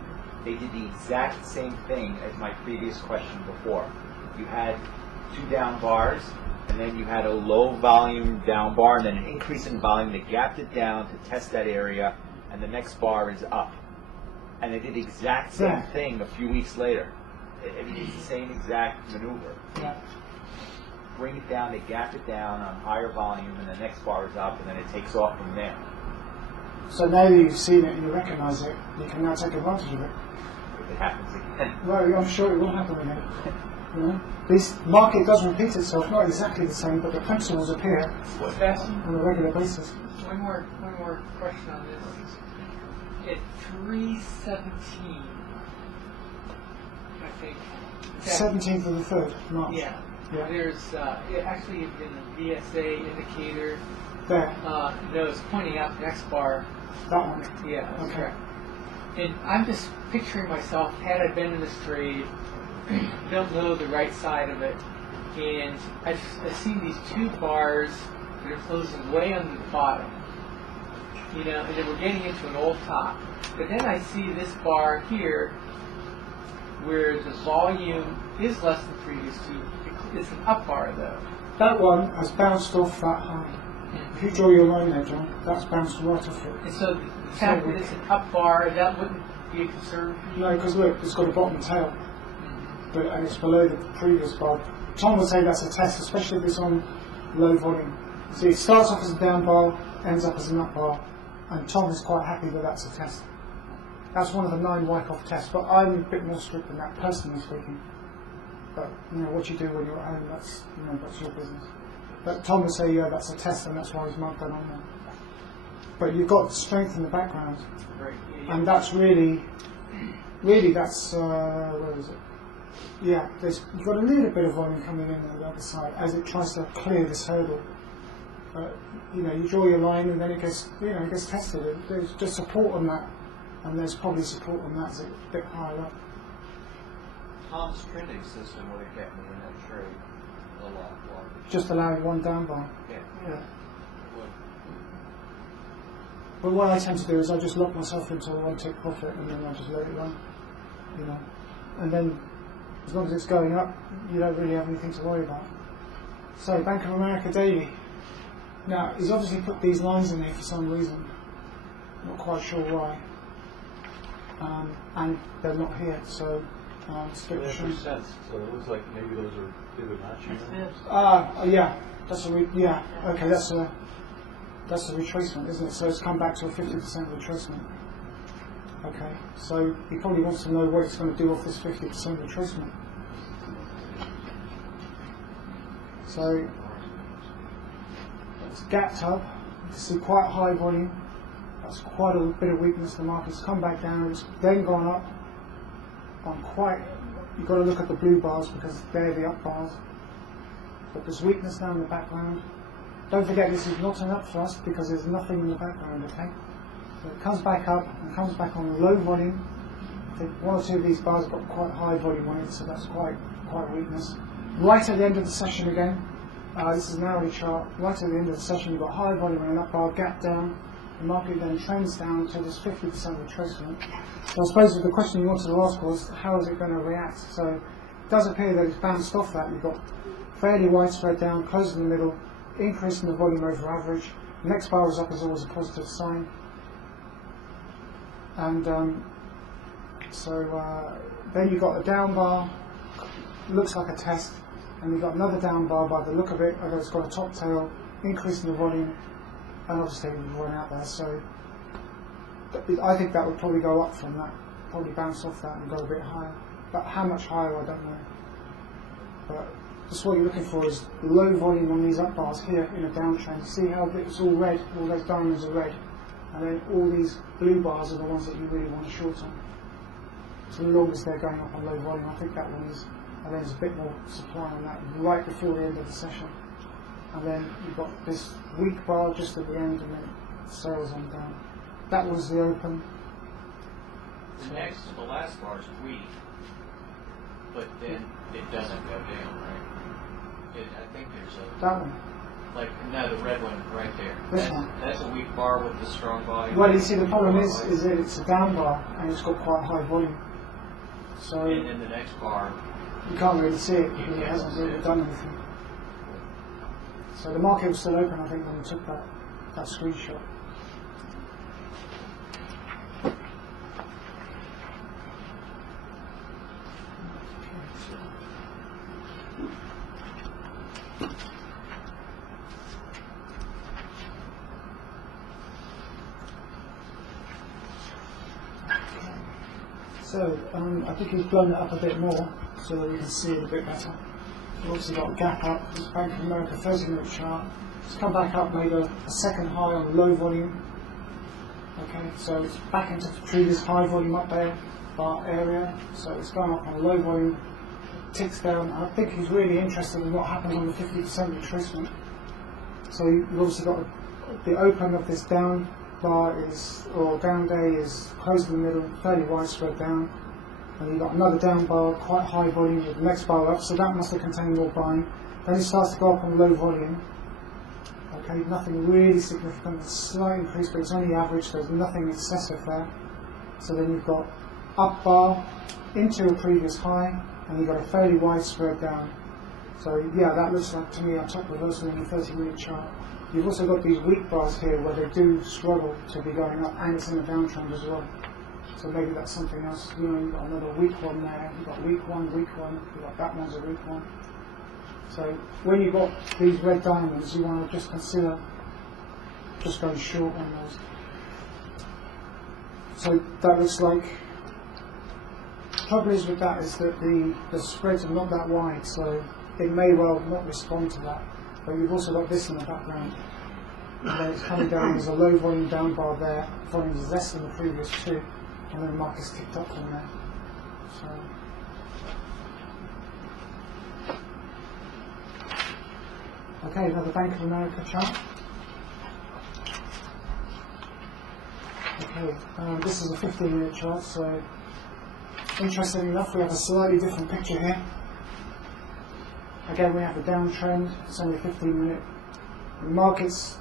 They did the exact same thing as my previous question before. You had two down bars, and then you had a low volume down bar, and then an increase in volume that gapped it down to test that area, and the next bar is up. And they did the exact same thing a few weeks later. I mean, it's the same exact maneuver. yeah. Bring it down, they gap it down on higher volume, and the next bar is up, and then it takes off from there. So now that you've seen it and you recognise it, you can now take advantage of it. If it happens again. Well, I'm sure it will happen again. You know? This market does repeat itself, not exactly the same, but the principles appear on a regular basis. One more question on this. At 317, I think. 17th of the 3rd, March. Yeah. Yeah. There's actually in the VSA indicator, There, no, it's pointing out the next bar. that one. Yeah, that's Okay. correct. And I'm just picturing myself, had I been in this trade, don't know the right side of it, and I've seen these two bars that are closing way on the bottom, you know, and then we're getting into an old top. But then I see this bar here, where the volume is less than previous two. It's an up bar though. That one has bounced off that high. If you draw your line there, John, that's bounced right off it. And so the fact that it's an up bar, that wouldn't be a concern for you? No, because look, it's got a bottom tail, and it's below the previous bar. Tom would say that's a test, especially if it's on low volume. See, it starts off as a down bar, ends up as an up bar, and Tom is quite happy that that's a test. That's one of the 9 wipe-off tests, but I'm a bit more strict than that, personally speaking. But you know what you do when you're at home, that's your business. But Tom would say, yeah, that's a test, and that's why he's marked that on there. But you've got strength in the background, Right. and that's really that's where is it? Yeah, you've got a little bit of volume coming in on the other side as it tries to clear this hurdle. You know, you draw your line, and then it gets tested. There's just support on that, and there's probably support on that as it's a bit higher up. Tom's trending system would have kept me in that trade a lot longer. Just allowing one down bar. Yeah. Yeah. But what I tend to do is I just lock myself into a 1 tick profit, and then I just let it run. You know, and then as long as it's going up, you don't really have anything to worry about. So Bank of America daily. Now he's obviously put these lines in there for some reason. Not quite sure why. And they're not here, so it's a bit of a shame. sense. So it looks like maybe those are Fibonacci. Yeah, that's okay, that's a retracement, isn't it? So it's come back to a 50% retracement. Okay, so he probably wants to know what it's going to do off this 50% retracement. So it's gapped up. You can see quite high volume. That's quite a bit of weakness. The market's come back down. It's then gone up on quite you've got to look at the blue bars because they're the up bars. But there's weakness now in the background. Don't forget this is not an up thrust because there's nothing in the background, okay? So it comes back up and comes back on low volume. I think one or two of these bars have got quite high volume on it, so that's quite weakness. Right at the end of the session again, this is an hourly chart, right at the end of the session you've got high volume and an up bar, gap down, the market then trends down to this 50% retracement. So I suppose the question you wanted to ask was, how is it going to react? So it does appear that it's bounced off that. You've got fairly widespread down, close in the middle, increase in the volume over average. The next bar is up is always a positive sign. And then you've got a down bar, looks like a test, and you've got another down bar by the look of it, although it's got a top tail, increase in the volume, and obviously we've run out there. So I think that would probably go up from that, probably bounce off that and go a bit higher. But how much higher, I don't know. But just what you're looking for is low volume on these up bars here in a downtrend. See how it's all red, all those diamonds are red, and then all these blue bars are the ones that you really want to short on. So the longest they're going up on low volume, I think that one is, and then there's a bit more supply on that right before the end of the session. And then you've got this weak bar just at the end, and then it sails on down. That was the open. The next to the last bar is weak, but then it doesn't go down, right? I think there's a... That one? Like, no, the red one right there. This one? That's a weak bar with the strong volume. Well, you see, the problem is that it's a down bar, and it's got quite high volume. So And then the next bar... you can't really see it because it hasn't really done anything. So the market was still open, I think, when we took that screenshot. So I think he's blown it up a bit more so that we can see it a bit better. We've obviously got a gap up. This Bank of America 30-minute chart. It's come back up, made a second high on low volume. Okay, so it's back into the previous high volume up there bar area. So it's gone up on low volume, ticks down. I think he's really interested in what happens on the 50% retracement. So you've obviously got the open of this down bar or down day is closed in the middle, fairly widespread down. And you've got another down bar, quite high volume with the next bar up, so that must have contained more buying. Then it starts to go up on low volume. Okay, nothing really significant, a slight increase, but it's only average, there's nothing excessive there. So then you've got up bar into a previous high, and you've got a fairly widespread down. So yeah, that looks like to me a top reversal in the 30-minute chart. You've also got these weak bars here where they do struggle to be going up, and it's in a downtrend as well. So maybe that's something else. You know, you've got another weak one there, you've got weak one, you've got that one's a weak one. So when you've got these red diamonds, you want to just consider just going short on those. So that looks like, the trouble is with that is that the spreads are not that wide, so it may well not respond to that. But you've also got this in the background. And then it's coming down, there's a low volume down bar there, volume is less than the previous two, and then the market's ticked up from there. So okay, another Bank of America chart. Okay, this is a 15-minute chart, so interestingly enough we have a slightly different picture here. Again, we have a downtrend, it's only 15-minute. The market's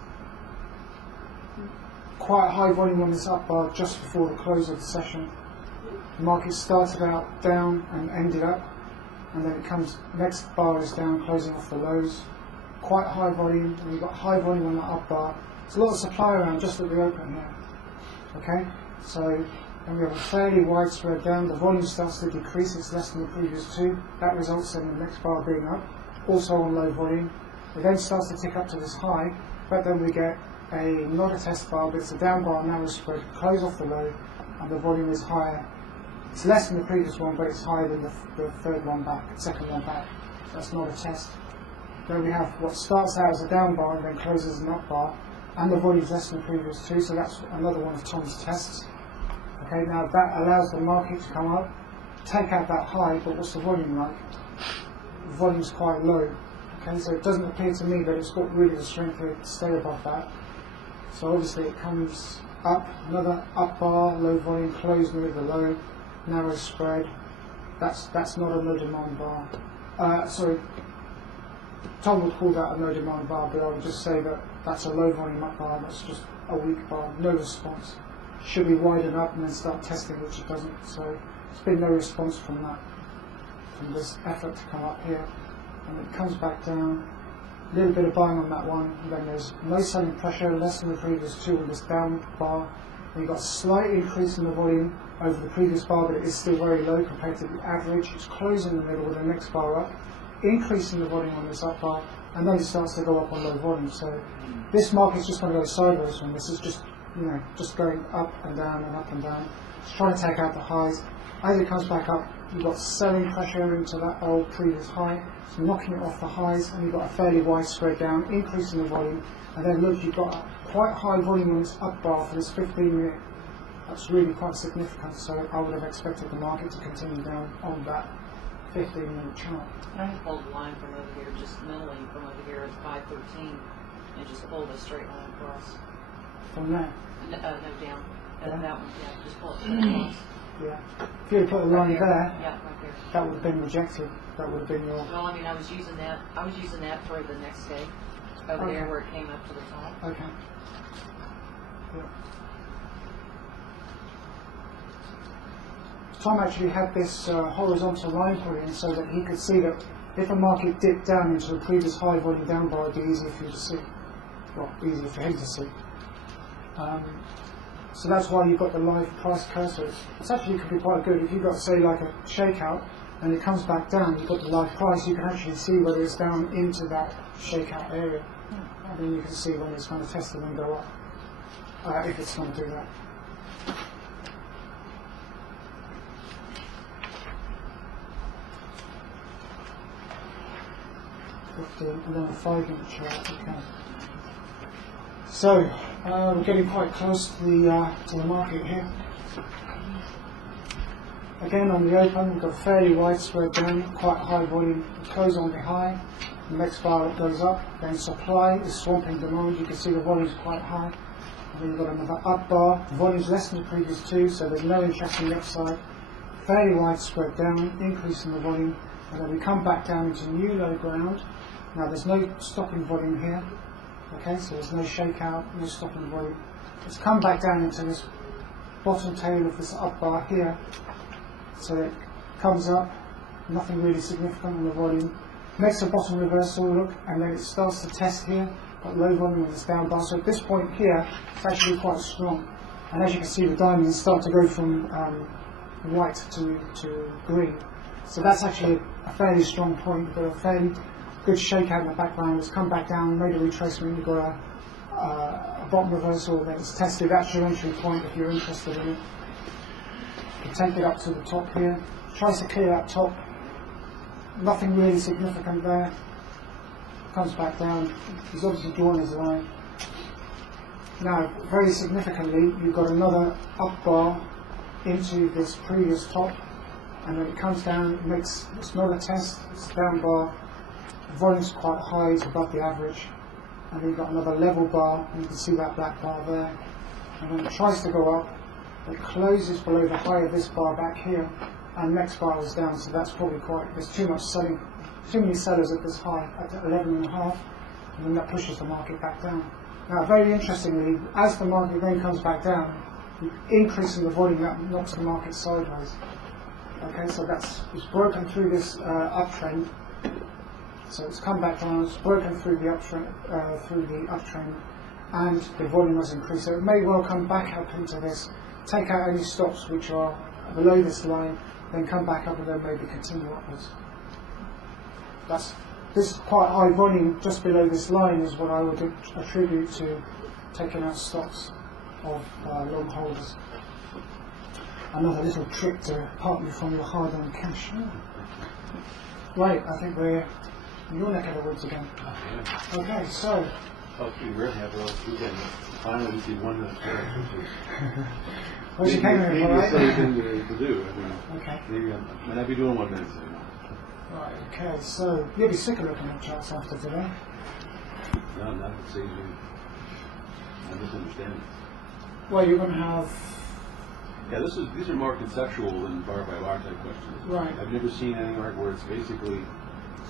quite high volume on this up bar just before the close of the session. The market started out down and ended up, and then it comes, next bar is down, closing off the lows. Quite high volume, and you've got high volume on that up bar. There's a lot of supply around just at the open here. Okay, so and we have a fairly widespread down. The volume starts to decrease, it's less than the previous two. That results in the next bar being up, also on low volume. It then starts to tick up to this high, but then we get not a test bar, but it's a down bar, narrow spread, close off the low, and the volume is higher. It's less than the previous one, but it's higher than the third one back, second one back. That's not a test. Then we have what starts out as a down bar and then closes as an up bar, and the volume is less than the previous two, so that's another one of Tom's tests. Okay, now that allows the market to come up, take out that high, but what's the volume like? The volume's quite low. Okay, so it doesn't appear to me that it's got really the strength here to stay above that. So obviously it comes up, another up bar, low volume, closed near the low, narrow spread. That's not a no demand bar. Sorry, Tom would call that a no demand bar, but I would just say that that's a low volume up bar, that's just a weak bar, no response. Should we widen up and then start testing, which it doesn't. So there's been no response from that, from this effort to come up here. And it comes back down, a little bit of buying on that one, and then there's no selling pressure, less than the previous two on this down bar. And you've got a slight increase in the volume over the previous bar, but it is still very low compared to the average. It's closing in the middle with the next bar up, increasing the volume on this up bar, and then it starts to go up on low volume. So this market's just going to go sideways from this. Is just, just going up and down and up and down. It's trying to take out the highs. As it comes back up, you've got selling pressure into that old previous high, so knocking it off the highs, and you've got a fairly wide spread down, increasing the volume, and then look, you've got a quite high volume on this up bar for this 15-minute. That's really quite significant, so I would have expected the market to continue down on that 15-minute chart. I have pulled a line from over here, just mentally from over here at 513, and just pulled a straight line across. From there? No, down. Yeah. That one, yeah, just pull it straight across. Yeah. If you had put a line Right there, yeah, right there. that would have been rejected. That would have been your... Well, I mean, I was using that for the next day, over there where it came up to the top. Okay. Yeah. Tom actually had this horizontal line put in so that he could see that if a market dipped down into a previous high volume down bar, it'd be easier for you to see. Well, easier for him to see. So that's why you've got the live price cursors. It's actually could be quite good. If you've got, say, like a shakeout and it comes back down, you've got the live price, you can actually see whether it's down into that shakeout area. And then you can see when it's going to test and then go up, if it's going to do that. And then a 5-minute chart. Okay. So we're getting quite close to the market here. Again, on the open, we've got a fairly wide spread down, quite high volume. We close on the high. The next bar it goes up. Then supply is swamping demand. You can see the volume's quite high. And then you've got another up bar. The volume's less than the previous two, so there's no interest in the upside. Fairly wide spread down, increase in the volume. And then we come back down into new low ground. Now there's no stopping volume here. Okay, so there's no shakeout, no stopping volume. It's come back down into this bottom tail of this up bar here. So it comes up, nothing really significant on the volume. Makes a bottom reversal look, and then it starts to test here, got low volume on this down bar. So at this point here, it's actually quite strong. And as you can see, the diamonds start to go from white to green. So that's actually a fairly strong point, but a fairly good shakeout in the background. It's come back down, made a retracement, you've got a bottom reversal, then it's tested. That's your entry point if you're interested in it. You can take it up to the top here. Tries to clear that top. Nothing really significant there. Comes back down. He's obviously drawn his line. Now, very significantly, you've got another up bar into this previous top, and then it comes down, it makes another test, it's down bar. The volume's quite high, it's above the average. And then you've got another level bar, and you can see that black bar there. And then it tries to go up, it closes below the high of this bar back here, and next bar is down, so that's probably quite, there's too much selling, too many sellers at this high, at 11.5, and then that pushes the market back down. Now, very interestingly, as the market then comes back down, the increase in the volume, that knocks the market sideways. Okay, so it's broken through this uptrend. So it's come back down, it's broken through the uptrend, and the volume has increased. So it may well come back up into this, take out any stops which are below this line, then come back up and then maybe continue upwards. This quite high volume just below this line is what I would attribute to taking out stops of long holders. Another little trick to part you from your hard-earned cash. Right, I think we're in your neck of the woods again. Okay, so. Oh, we rarely have those. Finally, we see one that's What's your camera maybe for, a right? silly thing to do. I mean, Okay. maybe I might not be doing 1 minute anymore. Right, okay, so you'll be sick of looking at charts after today. No, not at this age. I just understand it. Well, you're going to have... Yeah, these are more conceptual than bar by bar type questions. Right. I've never seen anything like where it's basically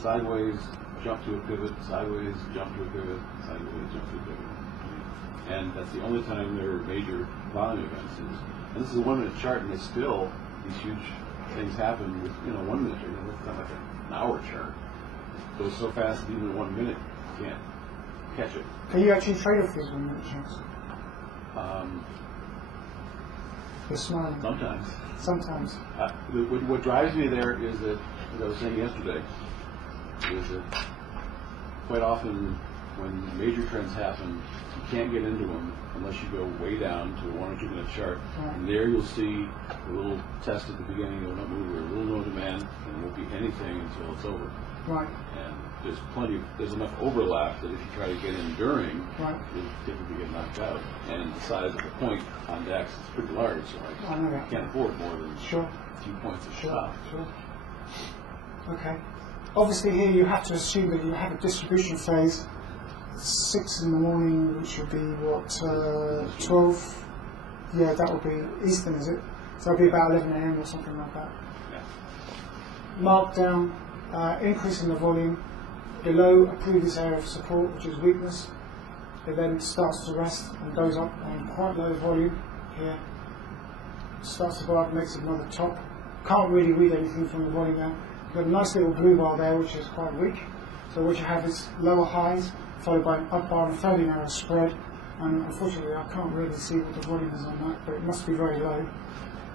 sideways, jump to a pivot, sideways, jump to a pivot, sideways, jump to a pivot. And that's the only time there are major volume events. And this is a 1 minute chart, and still these huge things happen with 1 minute. It's not like an hour chart. It goes so fast that even in 1 minute you can't catch it. Can you actually trade off these 1 minute charts? You're smiling. Sometimes. Sometimes. What drives me there is that, as I was saying yesterday, is that quite often when major trends happen, you can't get into them unless you go way down to a 1 or 2 minute chart. Right. And there you'll see a little test at the beginning of a move or a little no demand, and it won't be anything until it's over. Right. And there's enough overlap that if you try to get in during, Right. you'll typically get knocked out. And the size of the point on DAX is pretty large, so I know that. I can't afford more than Sure. a few points of Sure. stop. Sure. Okay. Obviously here you have to assume that you have a distribution phase 6 in the morning, which would be what, 12? Yeah, that would be Eastern, is it? So it'll be about 11 a.m. or something like that. Yeah. Markdown, increase in the volume, below a previous area of support, which is weakness. It then starts to rest and goes up on quite low volume here. Starts to go up, makes another top. Can't really read anything from the volume now. You've got a nice little blue bar there, which is quite weak. So what you have is lower highs, followed by an up bar and a fairly narrow spread. And unfortunately, I can't really see what the volume is on that, but it must be very low,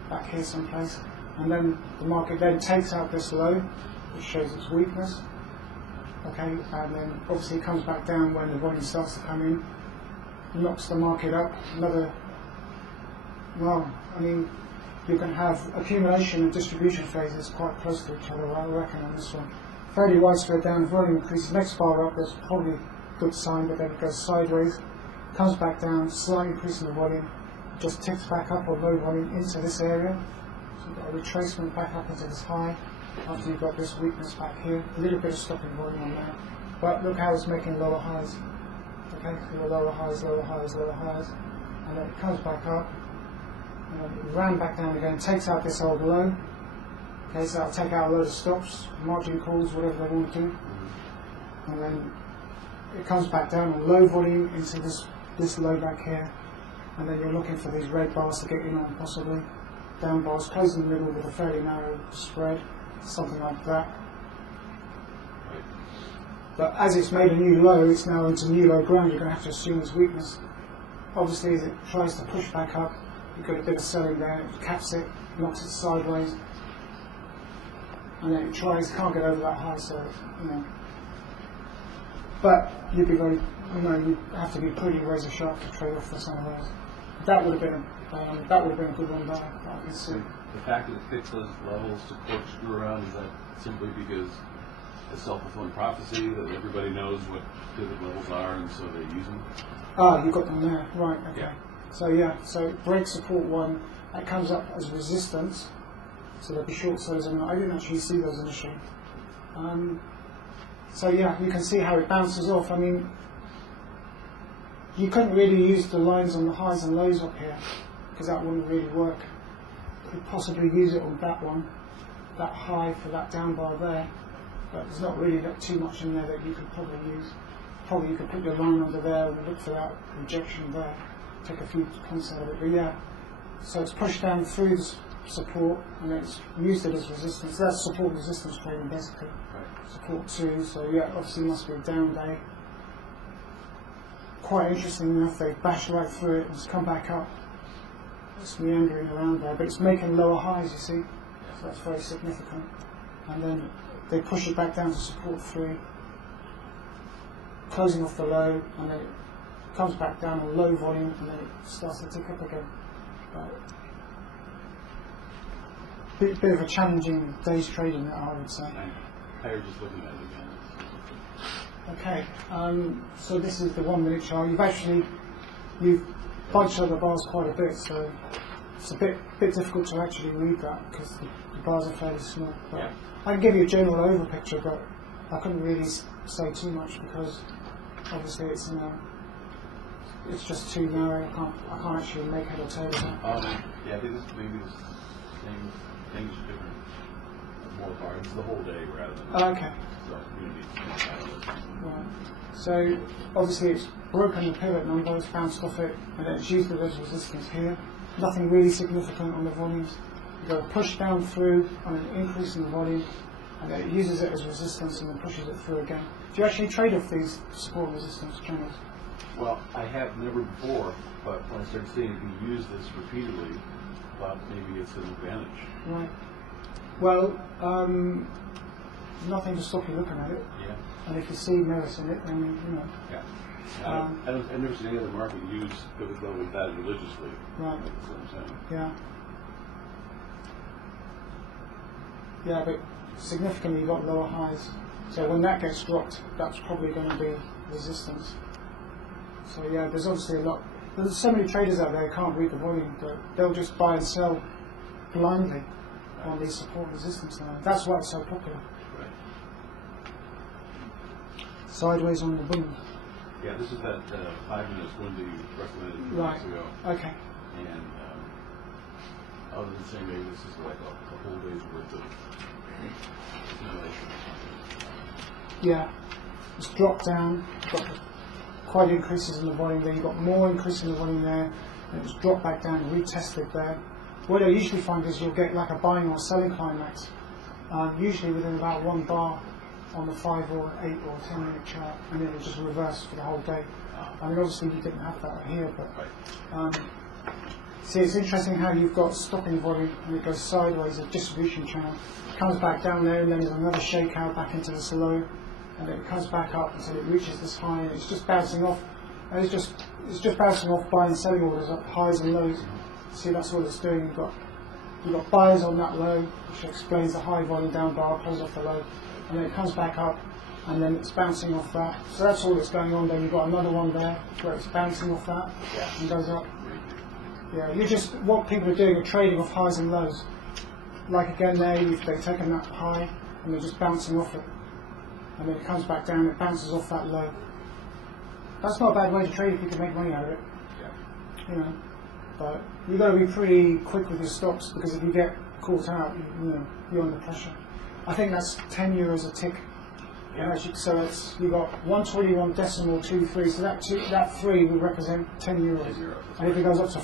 back here someplace. And then the market then takes out this low, which shows its weakness. Okay, and then obviously it comes back down when the volume starts to come in, knocks the market up. You can have accumulation and distribution phases quite close to each other, I reckon, on this one. Fairly widespread down, volume increases, next bar up, that's probably a good sign, but then it goes sideways, comes back down, slight increase in the volume, just ticks back up on low volume into this area. So you've got a retracement back up into this high, after you've got this weakness back here, a little bit of stopping volume on that. But look how it's making lower highs. Okay, so lower highs, lower highs, lower highs, and then it comes back up, and then it ran back down again, takes out this old low. Okay, so that'll take out a load of stops, margin calls, whatever they want to do. And then it comes back down on low volume into this low back here. And then you're looking for these red bars to get in on possibly. Down bars, close in the middle with a fairly narrow spread, something like that. But as it's made a new low, it's now into new low ground, you're going to have to assume its weakness. Obviously, as it tries to push back up, you've got a bit of selling there, it caps it, knocks it sideways. And then it tries, can't get over that high, so But you'd be very, you have to be pretty razor sharp to trade off for some of those. That would have been a good one there. I can see. The fact that it picks those levels to corkscrew around, is that simply because it's self-fulfilling prophecy that everybody knows what pivot levels are and so they use them? Ah, you got them there, right? Okay. Yeah. So it breaks support 1. That comes up as resistance. So there'll be short sellers on that. I didn't actually see those initially. So yeah, you can see how it bounces off. I mean, you couldn't really use the lines on the highs and lows up here because that wouldn't really work. You could possibly use it on that one, that high for that down bar there, but there's not really too much in there that you could probably use. Probably you could put your line under there and look for that rejection there, take a few points out of it. But yeah, so it's pushed down through this support and it's used it as resistance. That's support resistance trading basically. Right. Support 2, so yeah, obviously must be a down day. Quite interesting enough, they bashed right through it and it's come back up. It's meandering around there, but it's making lower highs, you see. So that's very significant. And then they push it back down to support 3, closing off the low, and then it comes back down on low volume and then it starts to tick up again. Bit of a challenging day's trading, I would say. I'm just looking at it again. Okay, so this is the 1 minute chart. You've bunched up the bars quite a bit, so it's a bit difficult to actually read that because the bars are fairly small. But Yeah. I can give you a general over picture, but I couldn't really say too much because obviously it's it's just too narrow. I can't actually make head or tail of that. Yeah, I think this maybe the same things different. More far. It's the whole day rather than. Okay. So it's going to be. Right. So obviously it's broken the pivot number, it's bounced off it, and then it's used it as resistance here. Nothing really significant on the volumes. You go push down through on an increase in the volume, and then it uses it as resistance and then pushes it through again. Do you actually trade off these support resistance channels? Well, I have never before, but when I started seeing it being used this repeatedly, I thought maybe it's an advantage. Right. Well, nothing to stop you looking at it. Yeah. And if you see merit in it, then you know. Yeah. I've never seen any other market use with that religiously. Right. That's what I'm saying. Yeah. Yeah, but significantly you've got lower highs. So when that gets dropped, that's probably going to be resistance. So yeah, there's obviously a lot. There's so many traders out there who can't read the volume, but they'll just buy and sell blindly on these support and resistance lines. That's why it's so popular. Right. Sideways on the boom. Yeah, this is that 5 minutes window you recommended a few Right. weeks ago. Okay. And other than saying maybe this is like a whole day's worth of simulation. Yeah. It's dropped down. Got quite increases in the volume there. You've got more increase in the volume there. And it's dropped back down, retested there. What I usually find is you'll get like a buying or selling climax, usually within about 1 bar on the 5 or 8 or 10 minute chart, and then it'll just reverse for the whole day. I mean, obviously you didn't have that here, but see, it's interesting how you've got stopping volume and it goes sideways, a distribution channel, comes back down there, and then there's another shakeout back into this low, and then it comes back up until it reaches this high, and it's just bouncing off. And it's just bouncing off buying and selling orders up highs and lows. See, that's what it's doing. You've got buyers on that low, which explains the high volume down bar, close off the low, and then it comes back up, and then it's bouncing off that. So that's all that's going on. Then you've got another one there where it's bouncing off that and goes up. Yeah, what people are doing are trading off highs and lows. Like again there, they've taken that high and they're just bouncing off it, and then it comes back down. It bounces off that low. That's not a bad way to trade if you can make money out of it. You know. But you've got to be pretty quick with your stops, because if you get caught out, you're under pressure. I think that's €10 a tick. Yeah. So you've got 121.23, so that 3 will represent €10. And if it goes up to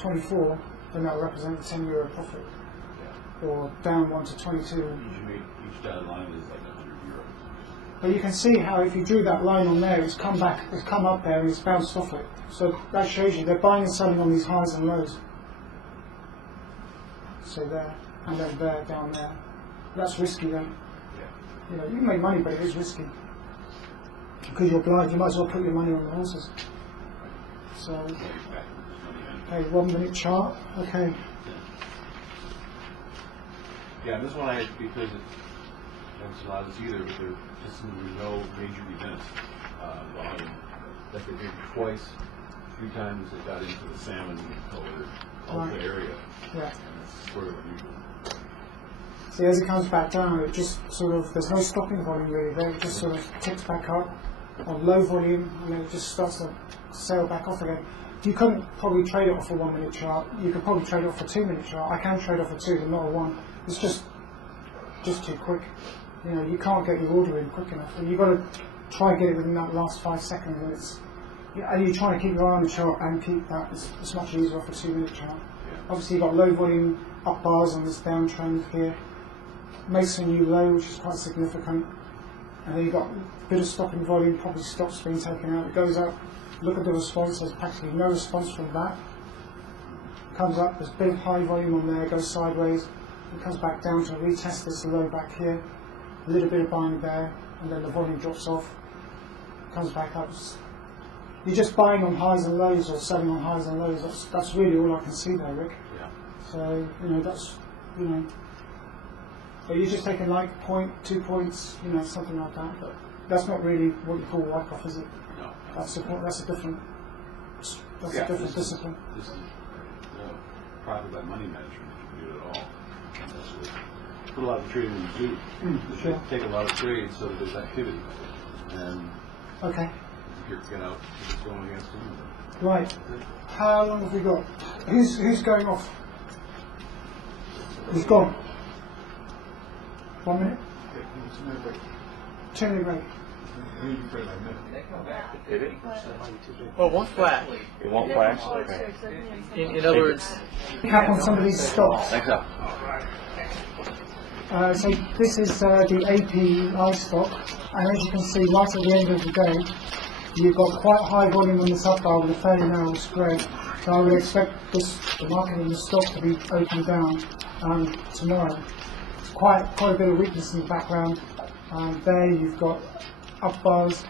24, then that will represent a €10 profit. Yeah. Or down 1 to 22. Each dotted line is like €100. But you can see how if you drew that line on there, it's come up there and it's bounced off it. So that shows you they're buying and selling on these highs and lows. So there, and then there, down there. That's risky though. Yeah. You can make money, but it is risky. Because you're blind, you might as well put your money on the horses. So, okay, 1 minute chart. Okay. Yeah, this one I had because it doesn't allow this either, but there just seem to be no major events. Volume. Like they did twice, 3 times they got into the salmon colored area. Yeah. And it's sort of unusual. See, as it comes back down, it just sort of, there's no stopping volume really there, it just sort of ticks back up on low volume, and then it just starts to sail back off again. You couldn't probably trade it off a 1 minute chart, you could probably trade it off a 2 minute chart. I can trade off a 2, but not a 1. It's just too quick. You can't get your order in quick enough, and you've got to try and get it within that last 5 seconds, and you're trying to keep your eye on the chart and keep that. It's much easier off a 2 minute chart. Yeah. Obviously you've got low volume up bars on this downtrend here, makes a new low, which is quite significant, and then you've got a bit of stopping volume, probably stops being taken out. It goes up, look at the response, there's practically no response from that. Comes up, there's big high volume on there, goes sideways, it comes back down to retest this low back here, a little bit of buying there, and then the volume drops off, comes back up. You're just buying on highs and lows or selling on highs and lows. That's really all I can see there, Rick. Yeah. So, that's, but you're just taking like 2 points, something like that. But that's not really what you call wipe-off, is it? No. That's a different discipline. profit by money management if you do it at all. That's what put a lot of trading in do. Sure. Take a lot of trades so that there's activity. And Okay. if you're it's going against them. Right. How long have we got? Who's going off? Who's gone? 1 minute? 2-minute break. Did it? Well, it won't flash. It won't flash? Okay. In other words, Cap on some of these stocks. Thanks up. So this is the API stock, and as you can see, right at the end of the day, you've got quite high volume on this up bar with a fairly narrow spread. So I would expect the market in the stock to be open down tomorrow. It's quite a bit of weakness in the background. There you've got up bars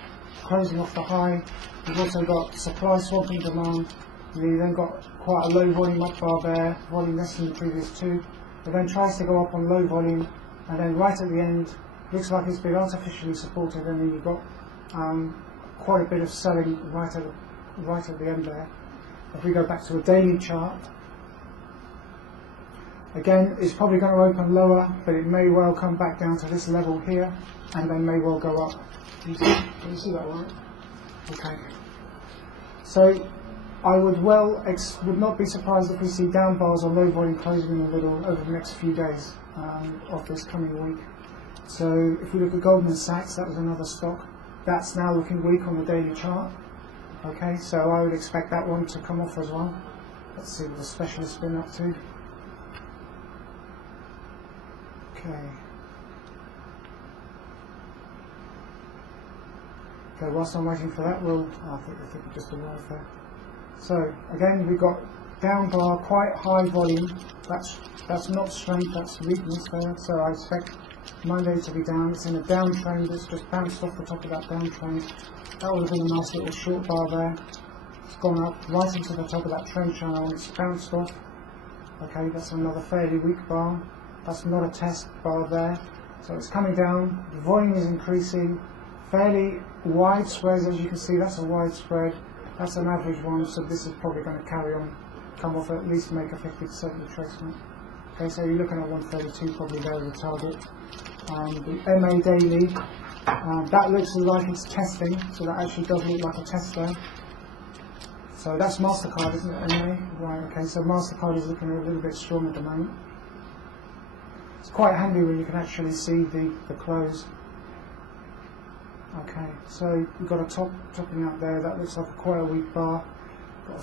closing off the high. You've also got supply swamping demand. You've then got quite a low volume up bar there, volume less than the previous two. It then tries to go up on low volume, and then right at the end, looks like it's been artificially supported, and then you've got quite a bit of selling right at the end there. If we go back to a daily chart, again, it's probably going to open lower, but it may well come back down to this level here, and then may well go up. Can you see that right? Okay. So I would not be surprised if we see down bars or low volume closing in the middle over the next few days of this coming week. So if we look at Goldman Sachs, that was another stock. That's now looking weak on the daily chart. Okay, so I would expect that one to come off as well. Let's see what the specialist's been up to. Okay. Okay, whilst I'm waiting for that, I think we just arrived there. So again, we've got down bar, quite high volume. That's not strength, that's weakness there. So I expect Monday to be down. It's in a downtrend. It's just bounced off the top of that downtrend. That would have been a nice little short bar there. It's gone up right into the top of that trend channel and it's bounced off. Okay, that's another fairly weak bar. That's not a test bar there. So it's coming down. The volume is increasing. Fairly wide spreads, as you can see. That's a wide spread. That's an average one, so this is probably going to carry on, come off, at least make a 50% retracement. Okay, so you're looking at 132 probably there as a target. The MA daily, that looks like it's testing, so that actually does look like a test there. So that's MasterCard, isn't it, MA? Right, okay, so MasterCard is looking a little bit strong at the moment. It's quite handy when you can actually see the close. Okay, so we've got a topping out there. That looks like quite a weak bar. Got a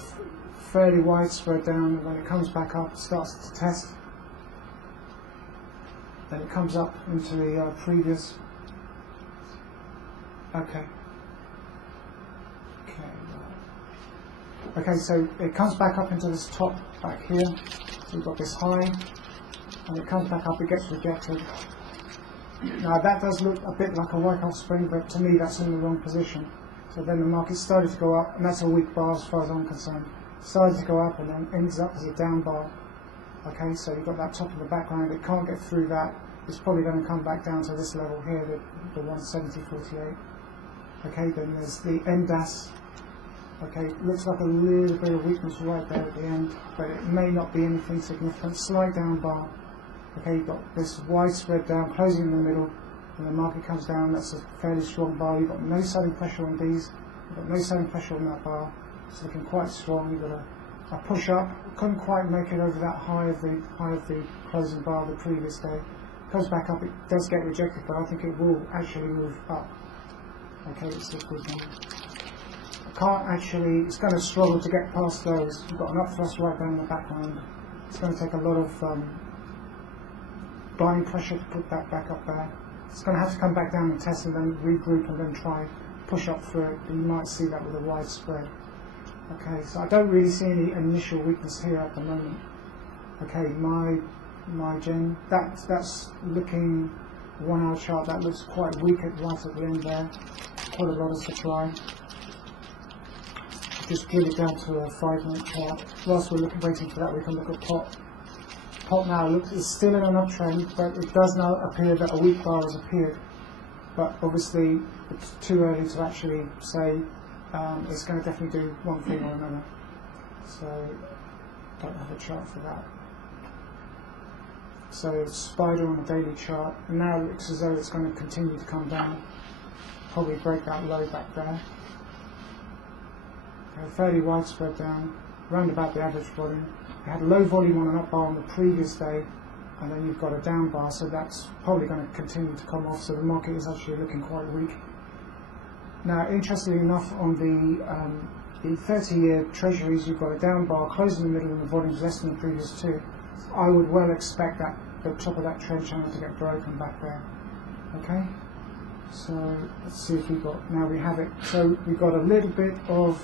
fairly wide spread down. When it comes back up, it starts to test. Then it comes up into the previous. Okay. Okay, so it comes back up into this top back here. So we've got this high, and it comes back up. It gets rejected. Now that does look a bit like a wipeout spring, but to me that's in the wrong position. So then the market started to go up, and that's a weak bar as far as I'm concerned. Started to go up and then ends up as a down bar. Okay, so you've got that top of the background, it can't get through that. It's probably going to come back down to this level here, the 170.48. Okay, then there's the MDAS. Okay, looks like a little bit of weakness right there at the end, but it may not be anything significant. Slight down bar. Okay, you've got this widespread down, closing in the middle, and the market comes down. That's a fairly strong bar. You've got no selling pressure on these. You've got no selling pressure on that bar. It's looking quite strong. You've got a push up. Couldn't quite make it over that high of the closing bar the previous day. Comes back up. It does get rejected, but I think it will actually move up. Okay, let's see if we can. Can't actually. It's going to struggle to get past those. You've got an up thrust right down the background. It's going to take a lot of buying pressure to put that back up there. It's going to have to come back down and test and then regroup and then try push up through it. You might see that with a wide spread. Okay, so I don't really see any initial weakness here at the moment. Okay, my gen, that's looking 1 hour chart. That looks quite weak right at the end there. Quite a lot of supply. Just drill it down to a 5-minute chart. Whilst we're waiting for that, we can look at pot. Pot now is still in an uptrend, but it does now appear that a weak bar has appeared. But obviously, it's too early to actually say it's going to definitely do one thing or another. So don't have a chart for that. So spider on the daily chart, and now it looks as though it's going to continue to come down, probably break that low back there. Okay, fairly widespread down, round about the average volume. You had low volume on an up bar on the previous day, and then you've got a down bar, so that's probably going to continue to come off, so the market is actually looking quite weak. Now, interestingly enough, on the 30-year treasuries, you've got a down bar, close in the middle, and the volume's less than the previous two. I would well expect that the top of that trend channel to get broken back there. Okay, so let's see if we got, now we have it. So we've got a little bit of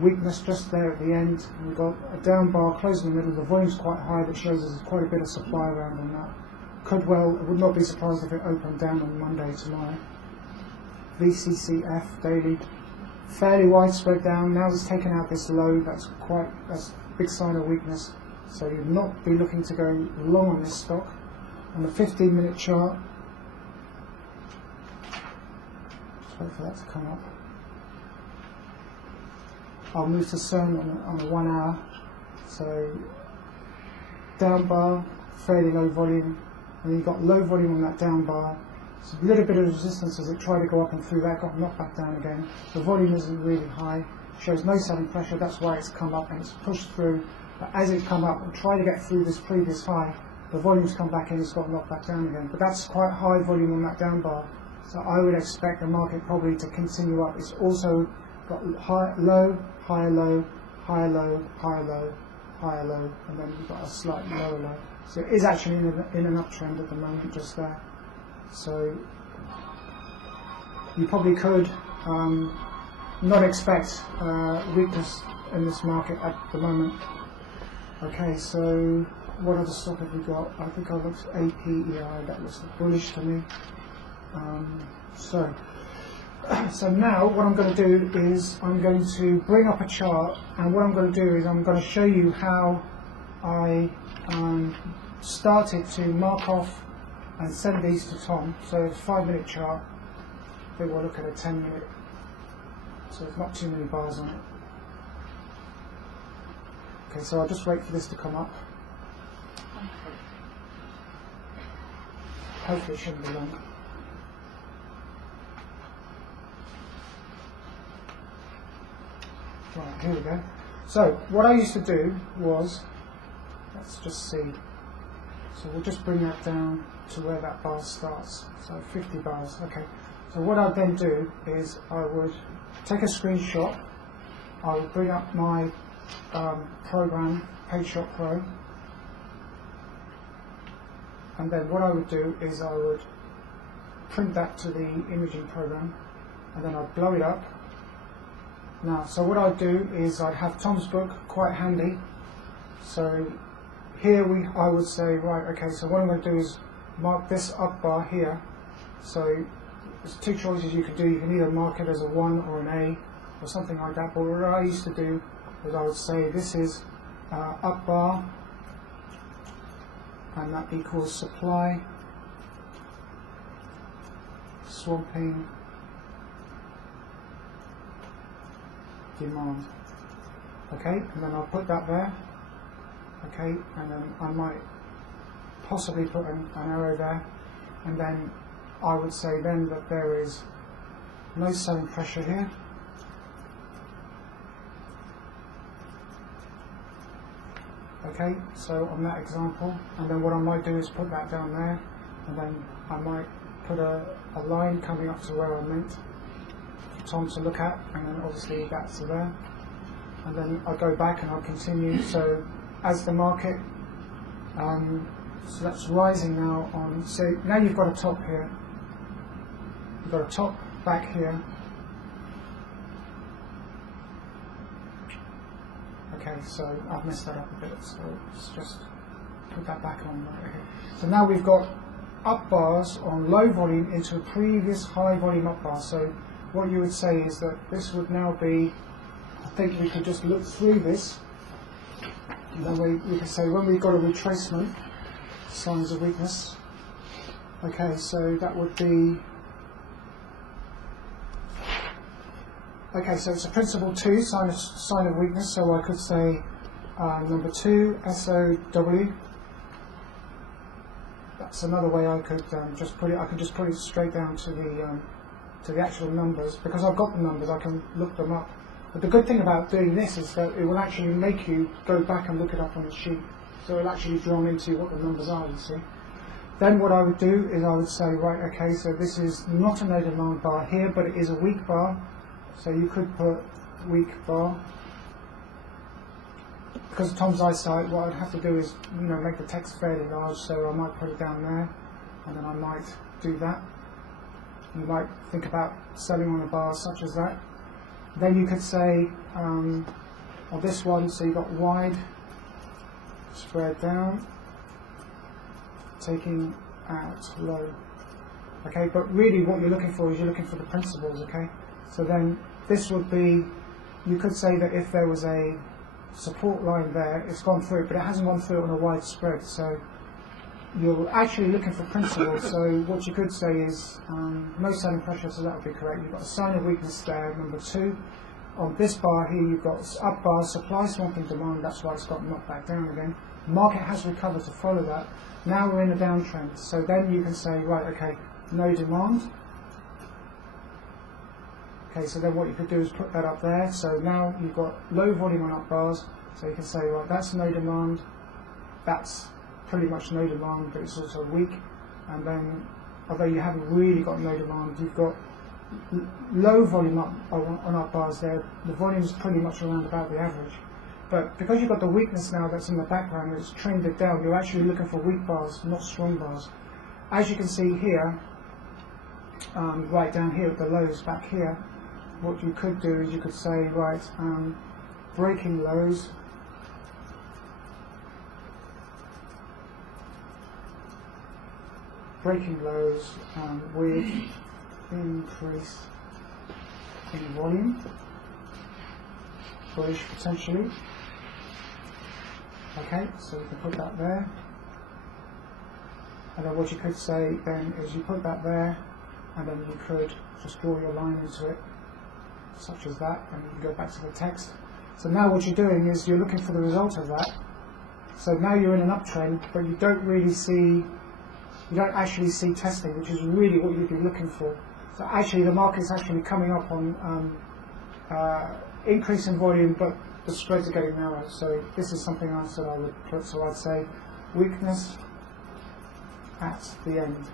weakness just there at the end. We've got a down bar, close in the middle, the volume's quite high, that shows there's quite a bit of supply around on that. Could well, I would not be surprised if it opened down on Monday tomorrow. VCCF daily, fairly widespread down. Now it's taken out this low, that's a big sign of weakness. So you'd not be looking to go long on this stock. On the 15-minute chart, just wait for that to come up. I'll move to CERN on a 1 hour. So down bar, fairly low volume, and then you've got low volume on that down bar. So a little bit of resistance as it tried to go up and through that, got knocked back down again. The volume isn't really high, shows no selling pressure, that's why it's come up and it's pushed through. But as it's come up and tried to get through this previous high, the volume's come back in, it's got knocked back down again. But that's quite high volume on that down bar. So I would expect the market probably to continue up. It's also got high, low, higher low, higher low, higher low, higher low, and then you've got a slightly lower low. So it is actually in an uptrend at the moment, just there. So you probably could not expect weakness in this market at the moment. Okay, so what other stock have we got? I think I looked at APEI, that looks bullish to me. So now what I'm going to do is I'm going to bring up a chart, and what I'm going to do is I'm going to show you how I started to mark off and send these to Tom. So it's a 5-minute chart, then we'll look at a 10-minute, so there's not too many bars on it. Okay, so I'll just wait for this to come up. Hopefully it shouldn't be long. Right, here we go. So what I used to do was, let's just see. So we'll just bring that down to where that bar starts. So 50 bars, okay. So what I'd then do is I would take a screenshot, I would bring up my program, PageShot Pro, and then what I would do is I would print that to the imaging program, and then I'd blow it up. Now, so what I'd do is I'd have Tom's book quite handy. So here I would say, right, okay, so what I'm going to do is mark this up bar here. So there's two choices you can do. You can either mark it as a 1 or an A or something like that. But what I used to do is I would say this is up bar, and that equals supply, swamping, demand. Okay, and then I'll put that there. Okay, and then I might possibly put an arrow there, and then I would say then that there is no selling pressure here. Okay, so on that example, and then what I might do is put that down there, and then I might put a line coming up to where I meant for Tom to look at, and then obviously that's there, and then I'll go back and I'll continue. So as the market, so that's rising now on, so now you've got a top here, you've got a top back here. Okay, so I've messed that up a bit, so let's just put that back on right here. So now we've got up bars on low volume into a previous high volume up bar. So what you would say is that this would now be, I think we could just look through this, and then we can say when we've got a retracement, signs of weakness. Okay, so that would be, okay, so it's a principle 2, sign of weakness, so I could say Number 2, SOW. That's another way I could just put it. I could just put it straight down to the actual numbers, because I've got the numbers. I can look them up. But the good thing about doing this is that it will actually make you go back and look it up on the sheet. So it'll actually draw into what the numbers are, you see. Then what I would do is I would say, right, okay, so this is not a no demand bar here, but it is a weak bar. So you could put weak bar. Because of Tom's eyesight, what I'd have to do is, make the text fairly large, so I might put it down there, and then I might do that. You might think about selling on a bar such as that. Then you could say, on this one, so you've got wide, spread down, taking out low. Okay, but really what you're looking for is you're looking for the principles, okay? So then this would be, you could say that if there was a support line there, it's gone through, but it hasn't gone through on a wide spread, so you're actually looking for principles. So what you could say is no selling pressure, so that would be correct. You've got a sign of weakness there, number 2. On this bar here, you've got up bar, supply swamping demand, that's why it's got knocked back down again. Market has recovered to follow that. Now we're in a downtrend, so then you can say, right, okay, no demand. Okay, so then what you could do is put that up there. So now you've got low volume on up bars, so you can say, right, that's no demand, that's pretty much no demand, but it's also weak. And then, although you haven't really got no demand, you've got low volume on up bars there. The volume is pretty much around about the average. But because you've got the weakness now that's in the background, it's trended down, you're actually looking for weak bars, not strong bars. As you can see here, right down here at the lows back here, what you could do is you could say, right, breaking lows, with increase in volume, bullish potentially. Okay, so you can put that there. And then what you could say then is you put that there, and then you could just draw your line into it, such as that, and you can go back to the text. So now what you're doing is you're looking for the result of that. So now you're in an uptrend, but you don't actually see testing, which is really what you'd be looking for. So actually the market's actually coming up on increase in volume, but the spreads are getting narrow. So this is something else that I would put. So I'd say weakness at the end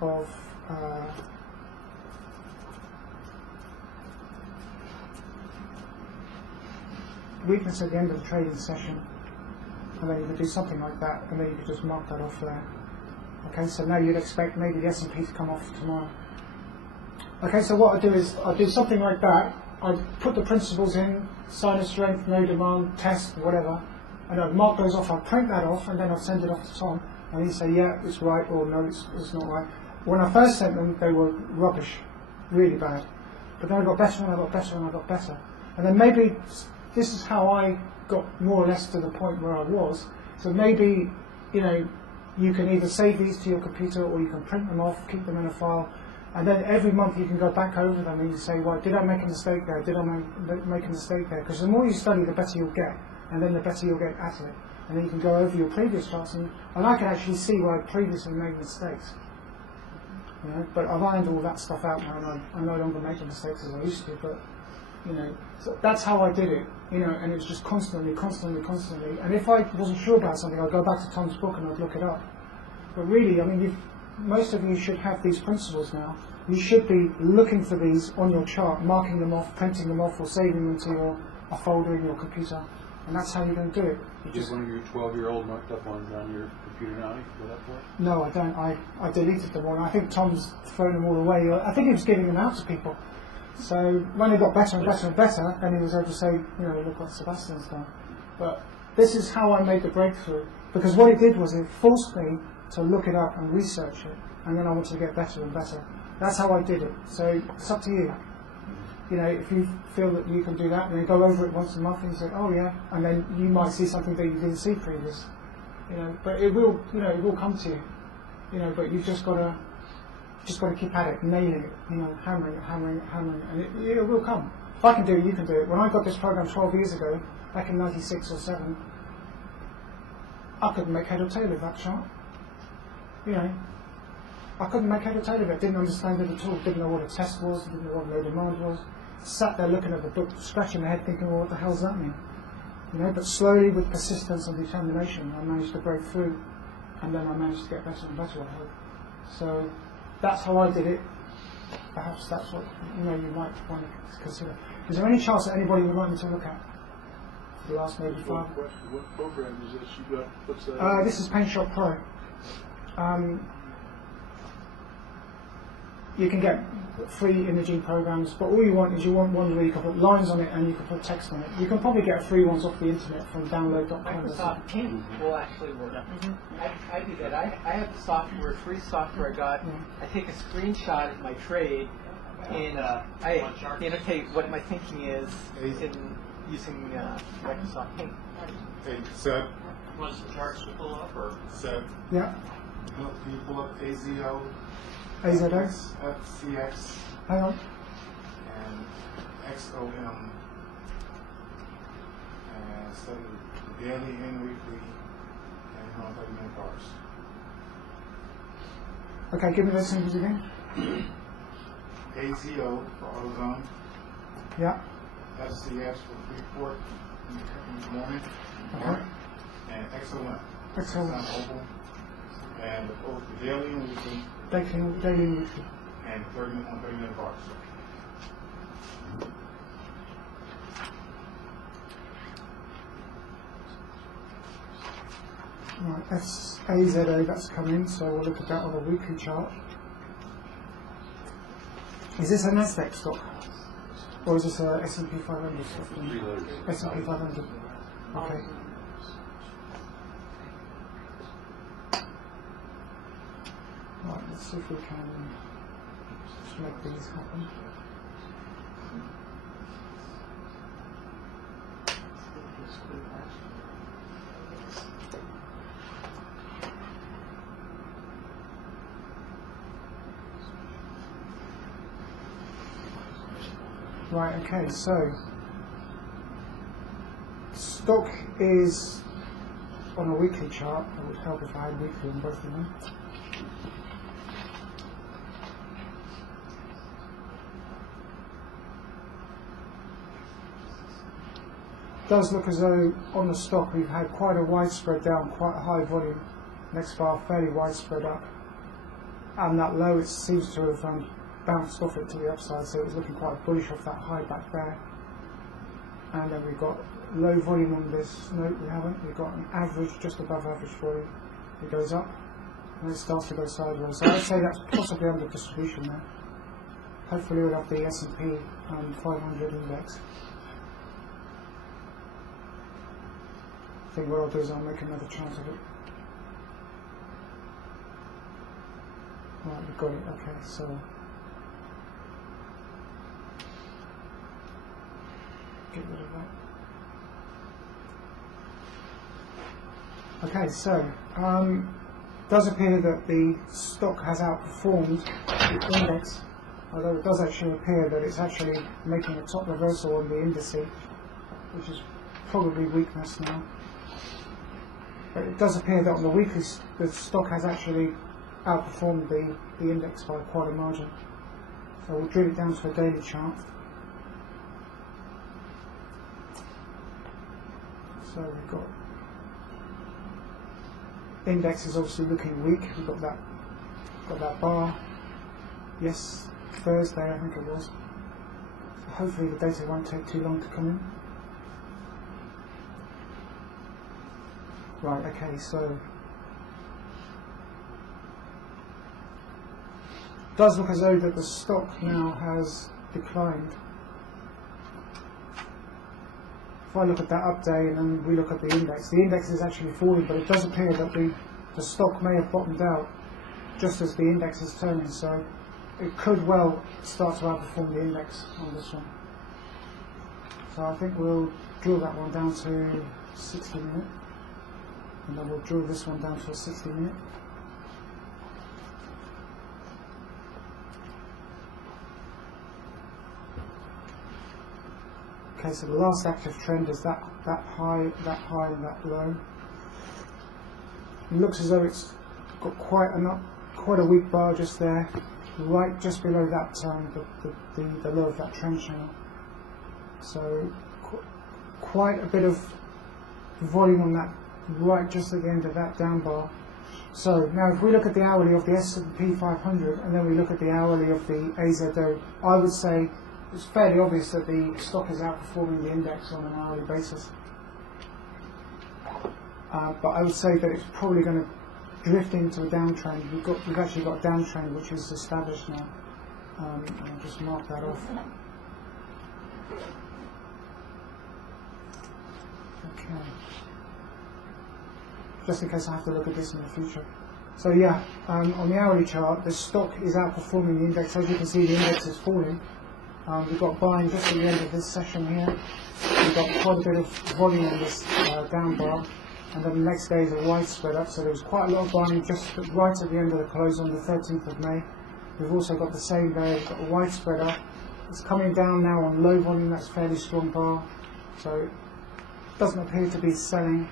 of weakness at the end of the trading session, and then you could do something like that, and then you could just mark that off there. Okay, so now you'd expect maybe the S&P to come off tomorrow. Okay, so what I do is I do something like that. I put the principles in, sign of strength, no demand, test, whatever, and I'd mark those off. I'd print that off, and then I'd send it off to Tom, and he'd say, yeah, it's right, or no, it's not right. When I first sent them, they were rubbish, really bad. But then I got better, and I got better, and I got better. And then maybe this is how I got more or less to the point where I was. So maybe, you can either save these to your computer, or you can print them off, keep them in a file, and then every month you can go back over them and you say, well, did I make a mistake there? Did I make a mistake there? Because the more you study, the better you'll get, and then the better you'll get at it. And then you can go over your previous charts, and I can actually see where I previously made mistakes. But I've ironed all that stuff out now, and I no longer make the mistakes as I used to. But so that's how I did it. And it was just constantly. And if I wasn't sure about something, I'd go back to Tom's book and I'd look it up. But really, I mean, most of you should have these principles now. You should be looking for these on your chart, marking them off, printing them off, or saving them to a folder in your computer. And that's how you're going to do it. You just one of your 12-year-old marked up on your computer now? You go that for it? No, I don't. I deleted them all. And I think Tom's thrown them all away. I think he was giving them out to people. So when it got better and better and better, then he was able to say, look what Sebastian's done. But this is how I made the breakthrough. Because what it did was it forced me to look it up and research it. And then I wanted to get better and better. That's how I did it. So it's up to you. If you feel that you can do that, and then go over it once a month and you say, oh yeah, and then you might see something that you didn't see previous. But it will, it will come to you. But you've just got to keep at it, nailing it, hammering it, and it will come. If I can do it, you can do it. When I got this program 12 years ago, back in 96 or 7, I couldn't make head or tail of that chart. You know, I couldn't make head or tail of it, didn't understand it at all, didn't know what a test was, didn't know what low demand was, sat there looking at the book, scratching my head thinking, well, what the hell's that mean? You know, but slowly with persistence and determination, I managed to break through, and then I managed to get better and better, I hope. So that's how I did it. Perhaps that's what you might want to consider. Is there any chance that anybody would like me to look at? The last maybe 5. What program is this you got? What's that? This is PaintShop Pro. You can get free imaging programs, but all you want is one where you can put lines on it and you can put text on it. You can probably get free ones off the internet from download.com. Microsoft Paint will actually work. I do that. I have the software, free software I got. I take a screenshot of my trade and I annotate what my thinking is in using Microsoft Paint. Hey, Seb, Want some charts to pull up, or? Seb, Yeah. can you pull up AZO, AZO. FCX, Hang on. and XOM, and study the daily and weekly, and 30-minute bars. Okay, give me those symbols again. AZO for AutoZone, Yeah. FCX for Freeport in the morning, Okay. and XOM. Excellent. Opal, and both the daily and weekly, Daily and weekly. and 30-minute bars. Right, AZO, that's come in, so we'll look at that on a weekly chart. Is this a Nasdaq stock? Or is this a S&P 500 stock? 3 letters. S&P 500. Okay. Right, let's see if we can just make these happen. Right, okay, so stock is on a weekly chart. It would help if I had weekly on both of them. It does look as though on the stock we've had quite a widespread down, quite a high volume. Next bar fairly widespread up, and that low it seems to have bounced off it to the upside, so it was looking quite bullish off that high back there. And then we've got low volume on this. No, we haven't. We've got an average, just above average volume. It goes up, and it starts to go sideways. So I'd say that's possibly under distribution there. Hopefully we'll have the S&P 500 index. I think what I'll do is I'll make another chart of it. Right, we've got it. Okay, so get rid of that. Okay, so it does appear that the stock has outperformed the index, although it does actually appear that it's actually making a top reversal on the indice, which is probably weakness now. But it does appear that on the weekly, the stock has actually outperformed the index by quite a margin. So we'll drill it down to a daily chart. So we've got index is obviously looking weak. We've got that bar. Yes, Thursday I think it was. So hopefully the data won't take too long to come in. Right, okay, so it does look as though that the stock now has declined. If I look at that update and then we look at the index is actually falling, but it does appear that the stock may have bottomed out just as the index is turning, so it could well start to outperform the index on this one. So I think we'll drill that one down to 60 minutes. And then we'll drill this one down to a 60 minute. Okay, so the last active trend is that high, and that low. It looks as though it's got quite a weak bar just there, right just below that the low of that trend channel. So quite a bit of volume on that, right just at the end of that down bar. So now if we look at the hourly of the S&P 500 and then we look at the hourly of the AZO, I would say it's fairly obvious that the stock is outperforming the index on an hourly basis. But I would say that it's probably going to drift into a downtrend. We've actually got a downtrend which is established now. I'll just mark that off. Okay. Just in case I have to look at this in the future. So yeah, on the hourly chart, the stock is outperforming the index. As you can see, the index is falling. We've got buying just at the end of this session here. We've got quite a bit of volume on this down bar, and then the next day is a wide spread up. So there was quite a lot of buying just right at the end of the close on the 13th of May. We've also got the same day, we've got a wide spread up. It's coming down now on low volume. That's a fairly strong bar. So it doesn't appear to be selling.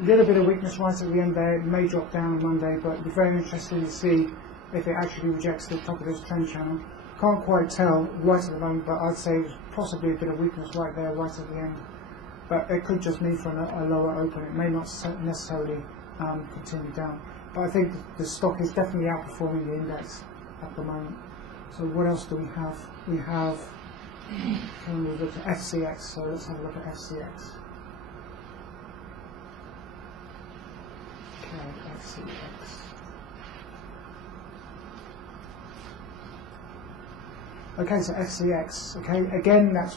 A little bit of weakness right at the end there. It may drop down on Monday, but it'll be very interesting to see if it actually rejects the top of this trend channel. Can't quite tell right at the moment, but I'd say there's possibly a bit of weakness right there, right at the end. But it could just mean for a lower open. It may not necessarily continue down. But I think the stock is definitely outperforming the index at the moment. So what else do we have? We have, can we look at FCX? So let's have a look at FCX. Okay, FCX. Okay, so FCX. Okay, again, that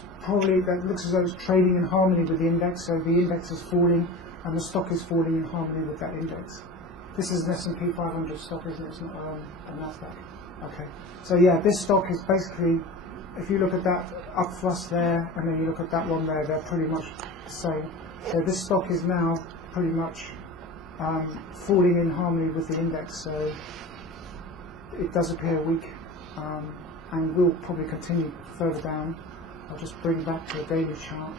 looks as though it's trading in harmony with the index. So the index is falling, and the stock is falling in harmony with that index. This is an S&P 500 stock, isn't it? It's not a Nasdaq. Okay, so yeah, this stock is basically, if you look at that up thrust there, and then you look at that one there, they're pretty much the same. So this stock is now pretty much falling in harmony with the index, so it does appear weak, and will probably continue further down. I'll just bring back to the daily chart.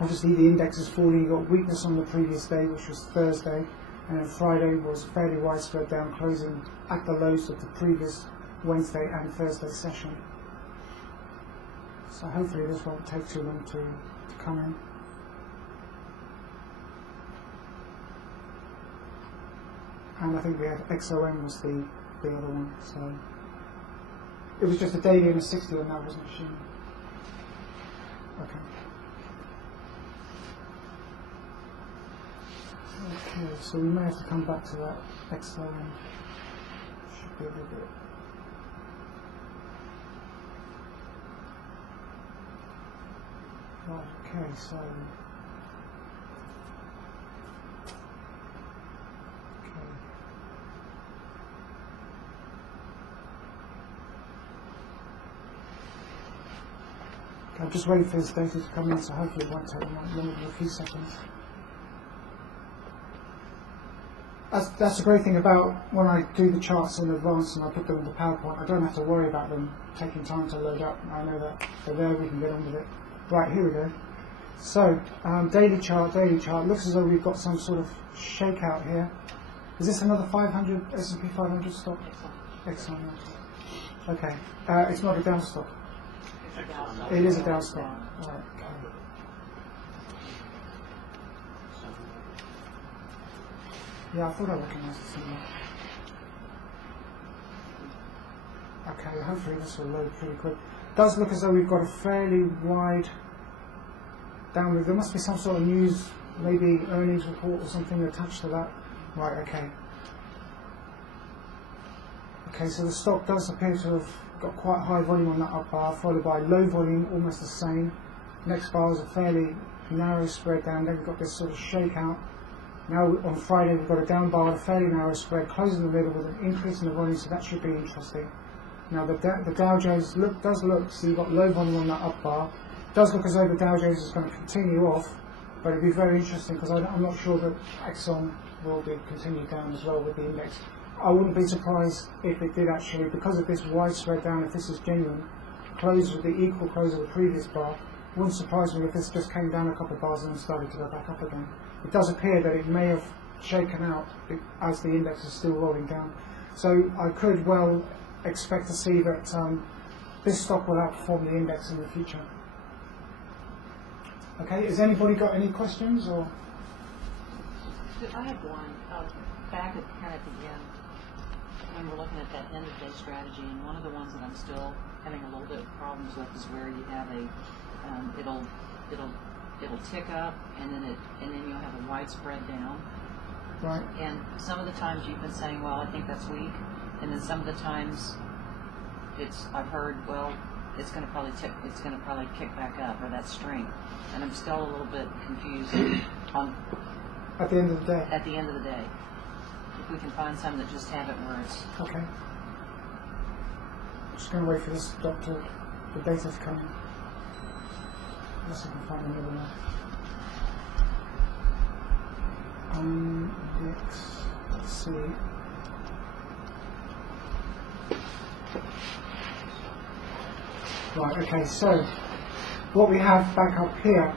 Obviously the index is falling. You've got weakness on the previous day, which was Thursday, and then Friday was fairly widespread down, closing at the lows of the previous Wednesday and Thursday session. So hopefully this won't take too long to come in. And I think the XOM was the other one, so it was just a daily and a 60 on that, wasn't it? Okay. Okay, so we may have to come back to that XOM. Should be a little bit. Right, okay, so I'm just waiting for this data to come in, so hopefully it won't take longer than a few seconds. That's the great thing about when I do the charts in advance and I put them in the PowerPoint. I don't have to worry about them taking time to load up. I know that they're there, we can get on with it. Right, here we go. So, daily chart. Looks as though we've got some sort of shakeout here. Is this another 500 S&P 500 stock? Excellent. Okay, it's not a down stock. It is a down stock. Right, okay. Yeah, I thought I recognised it somewhere. Okay, hopefully this will load pretty quick. It does look as though we've got a fairly wide downward. There must be some sort of news, maybe earnings report or something attached to that. Right, okay. Okay, so the stock does appear to have got quite high volume on that up bar, followed by low volume, almost the same. Next bar is a fairly narrow spread down, then we've got this sort of shakeout. Now on Friday we've got a down bar, a fairly narrow spread, closing the middle with an increase in the volume, so that should be interesting. Now the Dow Jones does look, so you've got low volume on that up bar. It does look as though the Dow Jones is going to continue off, but it'll be very interesting because I'm not sure that Exxon will be continued down as well with the index. I wouldn't be surprised if it did actually, because of this widespread down, if this is genuine, close with the equal close of the previous bar. Wouldn't surprise me if this just came down a couple of bars and then started to go back up again. It does appear that it may have shaken out as the index is still rolling down. So I could well expect to see that this stock will outperform the index in the future. Okay, has anybody got any questions? Or I have one. Back at kind of the end, when we're looking at that end of day strategy, and one of the ones that I'm still having a little bit of problems with is where you have a it'll tick up and then you'll have a widespread down. right? And some of the times you've been saying, well, I think that's weak, and then some of the times I've heard, well, it's going to probably kick back up, or that's strength, and I'm still a little bit confused on At the end of the day. at the end of the day. If we can find some that just have it where it's Okay. Just going to wait for this doctor, the data to come in. Unless I can find another one. Let's see. Right, okay, so what we have back up here,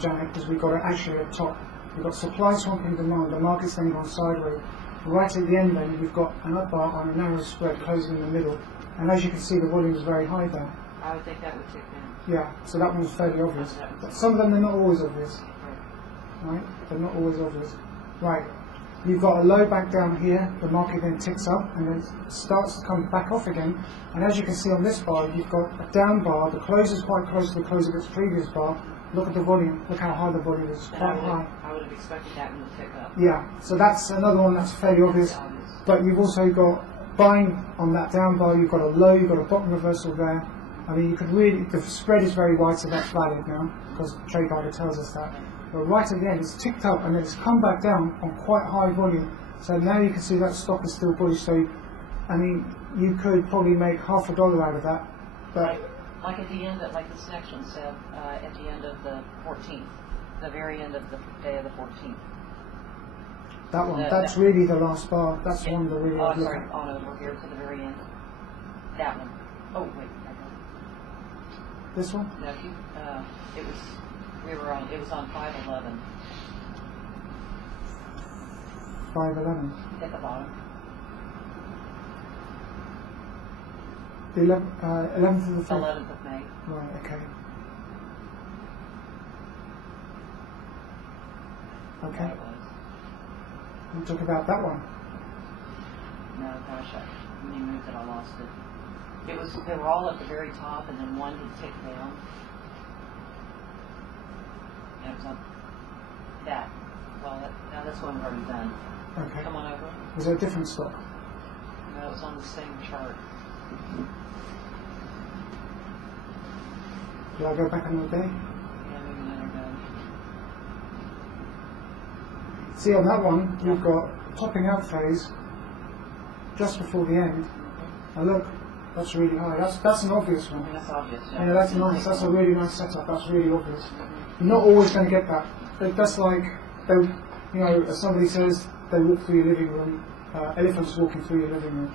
Janet, is we've got actually at the top. We've got supply swamping demand, the market's then gone sideways. Right at the end then, we've got an up bar on a narrow spread closing in the middle. And as you can see, the volume is very high there. I would think that would tick in. Yeah, so that one's fairly obvious. But some of them are not always obvious. Right? They're not always obvious. Right. You've got a low back down here, the market then ticks up and then starts to come back off again. And as you can see on this bar, you've got a down bar, the close is quite close to the close of its previous bar. Look at the volume, look how high the volume is, quite high. I would have expected that one to tick up. Yeah, so that's another one that's fairly obvious. But you've also got buying on that down bar, you've got a low, you've got a bottom reversal there. I mean, you could really, the spread is very wide, so that's valid now, because trade data tells us that. But right at the end, it's ticked up and then it's come back down on quite high volume. So now you can see that stock is still bullish. So, I mean, you could probably make $50 out of that. But like at the end of, like this next one said, at the end of the 14th, the very end of the day of the 14th. that one, that's really the last bar. That's the one that really Oh, I'd look sorry, at. on over here to the very end. That one. Oh, wait. This one? No, it was on 511 511. at the bottom. The 11th of the 5th. 11th of May. Right, okay. Okay. That was. We'll talk about that one. No, gosh, when you moved it, I lost it. They were all at the very top, and then one had ticked down. And it was on that. Well, now this one we've already done. Okay. Come on over. Was it a different stock? No, it was on the same chart. Do I go back another day? Yeah, maybe another done. See, on that one, you've got topping out phase just before the end. And look, that's really high. That's an obvious one. That's obvious. Yeah, that's nice. That's a really nice setup. That's really obvious. You're not always going to get that. That's like, as somebody says, they walk through your living room. Elephants walking through your living room.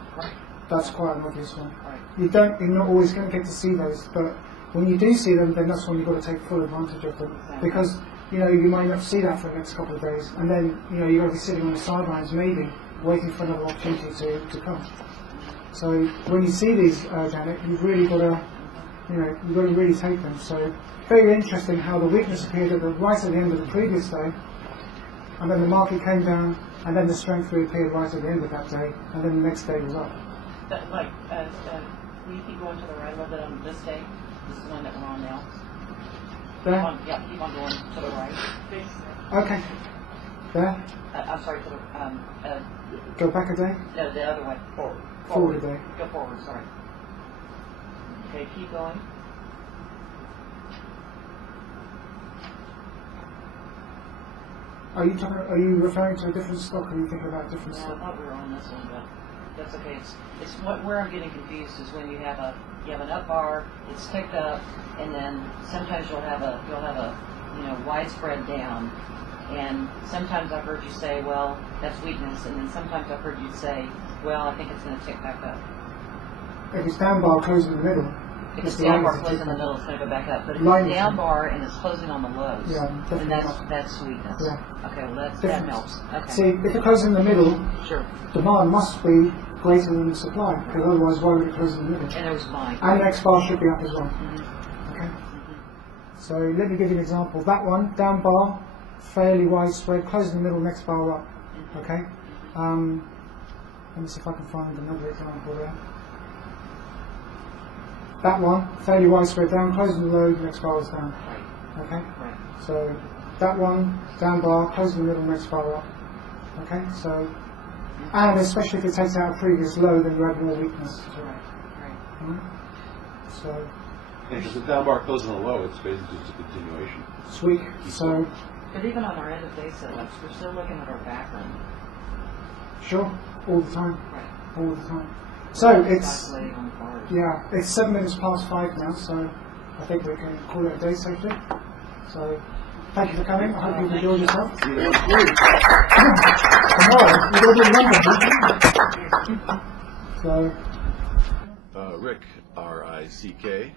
That's quite an obvious one. You're not always going to get to see those, but when you do see them, then that's when you've got to take full advantage of them. Because, you might not see that for the next couple of days, and then, you've got to be sitting on the sidelines maybe, waiting for another opportunity to come. So when you see these, Janet, you've really got to, you've got to really take them. So very interesting how the weakness appeared right at the end of the previous day, and then the market came down, and then the strength reappeared right at the end of that day, and then the next day was up. But will you keep going to the right a little bit on this day? This is the one that we're on now. There? Keep on going to the right. Okay. There? I'm sorry, to the, Go back a day? no, the other way. Forward a day. Go forward, sorry. Okay, keep going. Are you referring to a different stock, or are you thinking about a different No, I stock? thought we were on this one, but that's okay. It's where I'm getting confused is when you have an up bar, it's ticked up, and then sometimes you'll have a widespread down, and sometimes I've heard you say, well, that's weakness, and then sometimes I've heard you say, well, I think it's going to tick back up. If it's down bar closing in the middle, If It's it's down bar line closing in the middle, it's going to go back up. But if Line it's is- down bar and it's closing on the lows, Yeah, then definitely. that's sweetness. Yeah. Okay, well that Different. helps. Okay. See, if it closes in the middle, Sure. demand must be greater than the supply, because otherwise why would it close in the middle? And there was mine. And the next bar should be up as well. Mhm. Okay. So let me give you an example. That one, down bar, fairly widespread, closing the middle, next bar up. Okay. Let me see if I can find another example there. That one, fairly widespread down, closing the low, next bar is down. Right. Okay. Right. So that one, down bar, closing the middle, next bar up. Okay. So, and especially if it takes out a previous low, then you add more weakness to it. Right. Alright? So Because the down bar closes on a low, it's basically just a continuation. it's weak. So But even on our end of day setups, we're still looking at our background. sure, all the time, Right. all the time. So it's Calculating on the bars. yeah, it's 7 minutes past 5 now. So I think we can call it a day safely. So thank you for coming. I hope you've enjoyed yourself. Tomorrow, you will be in London. So Rick, R-I-C-K,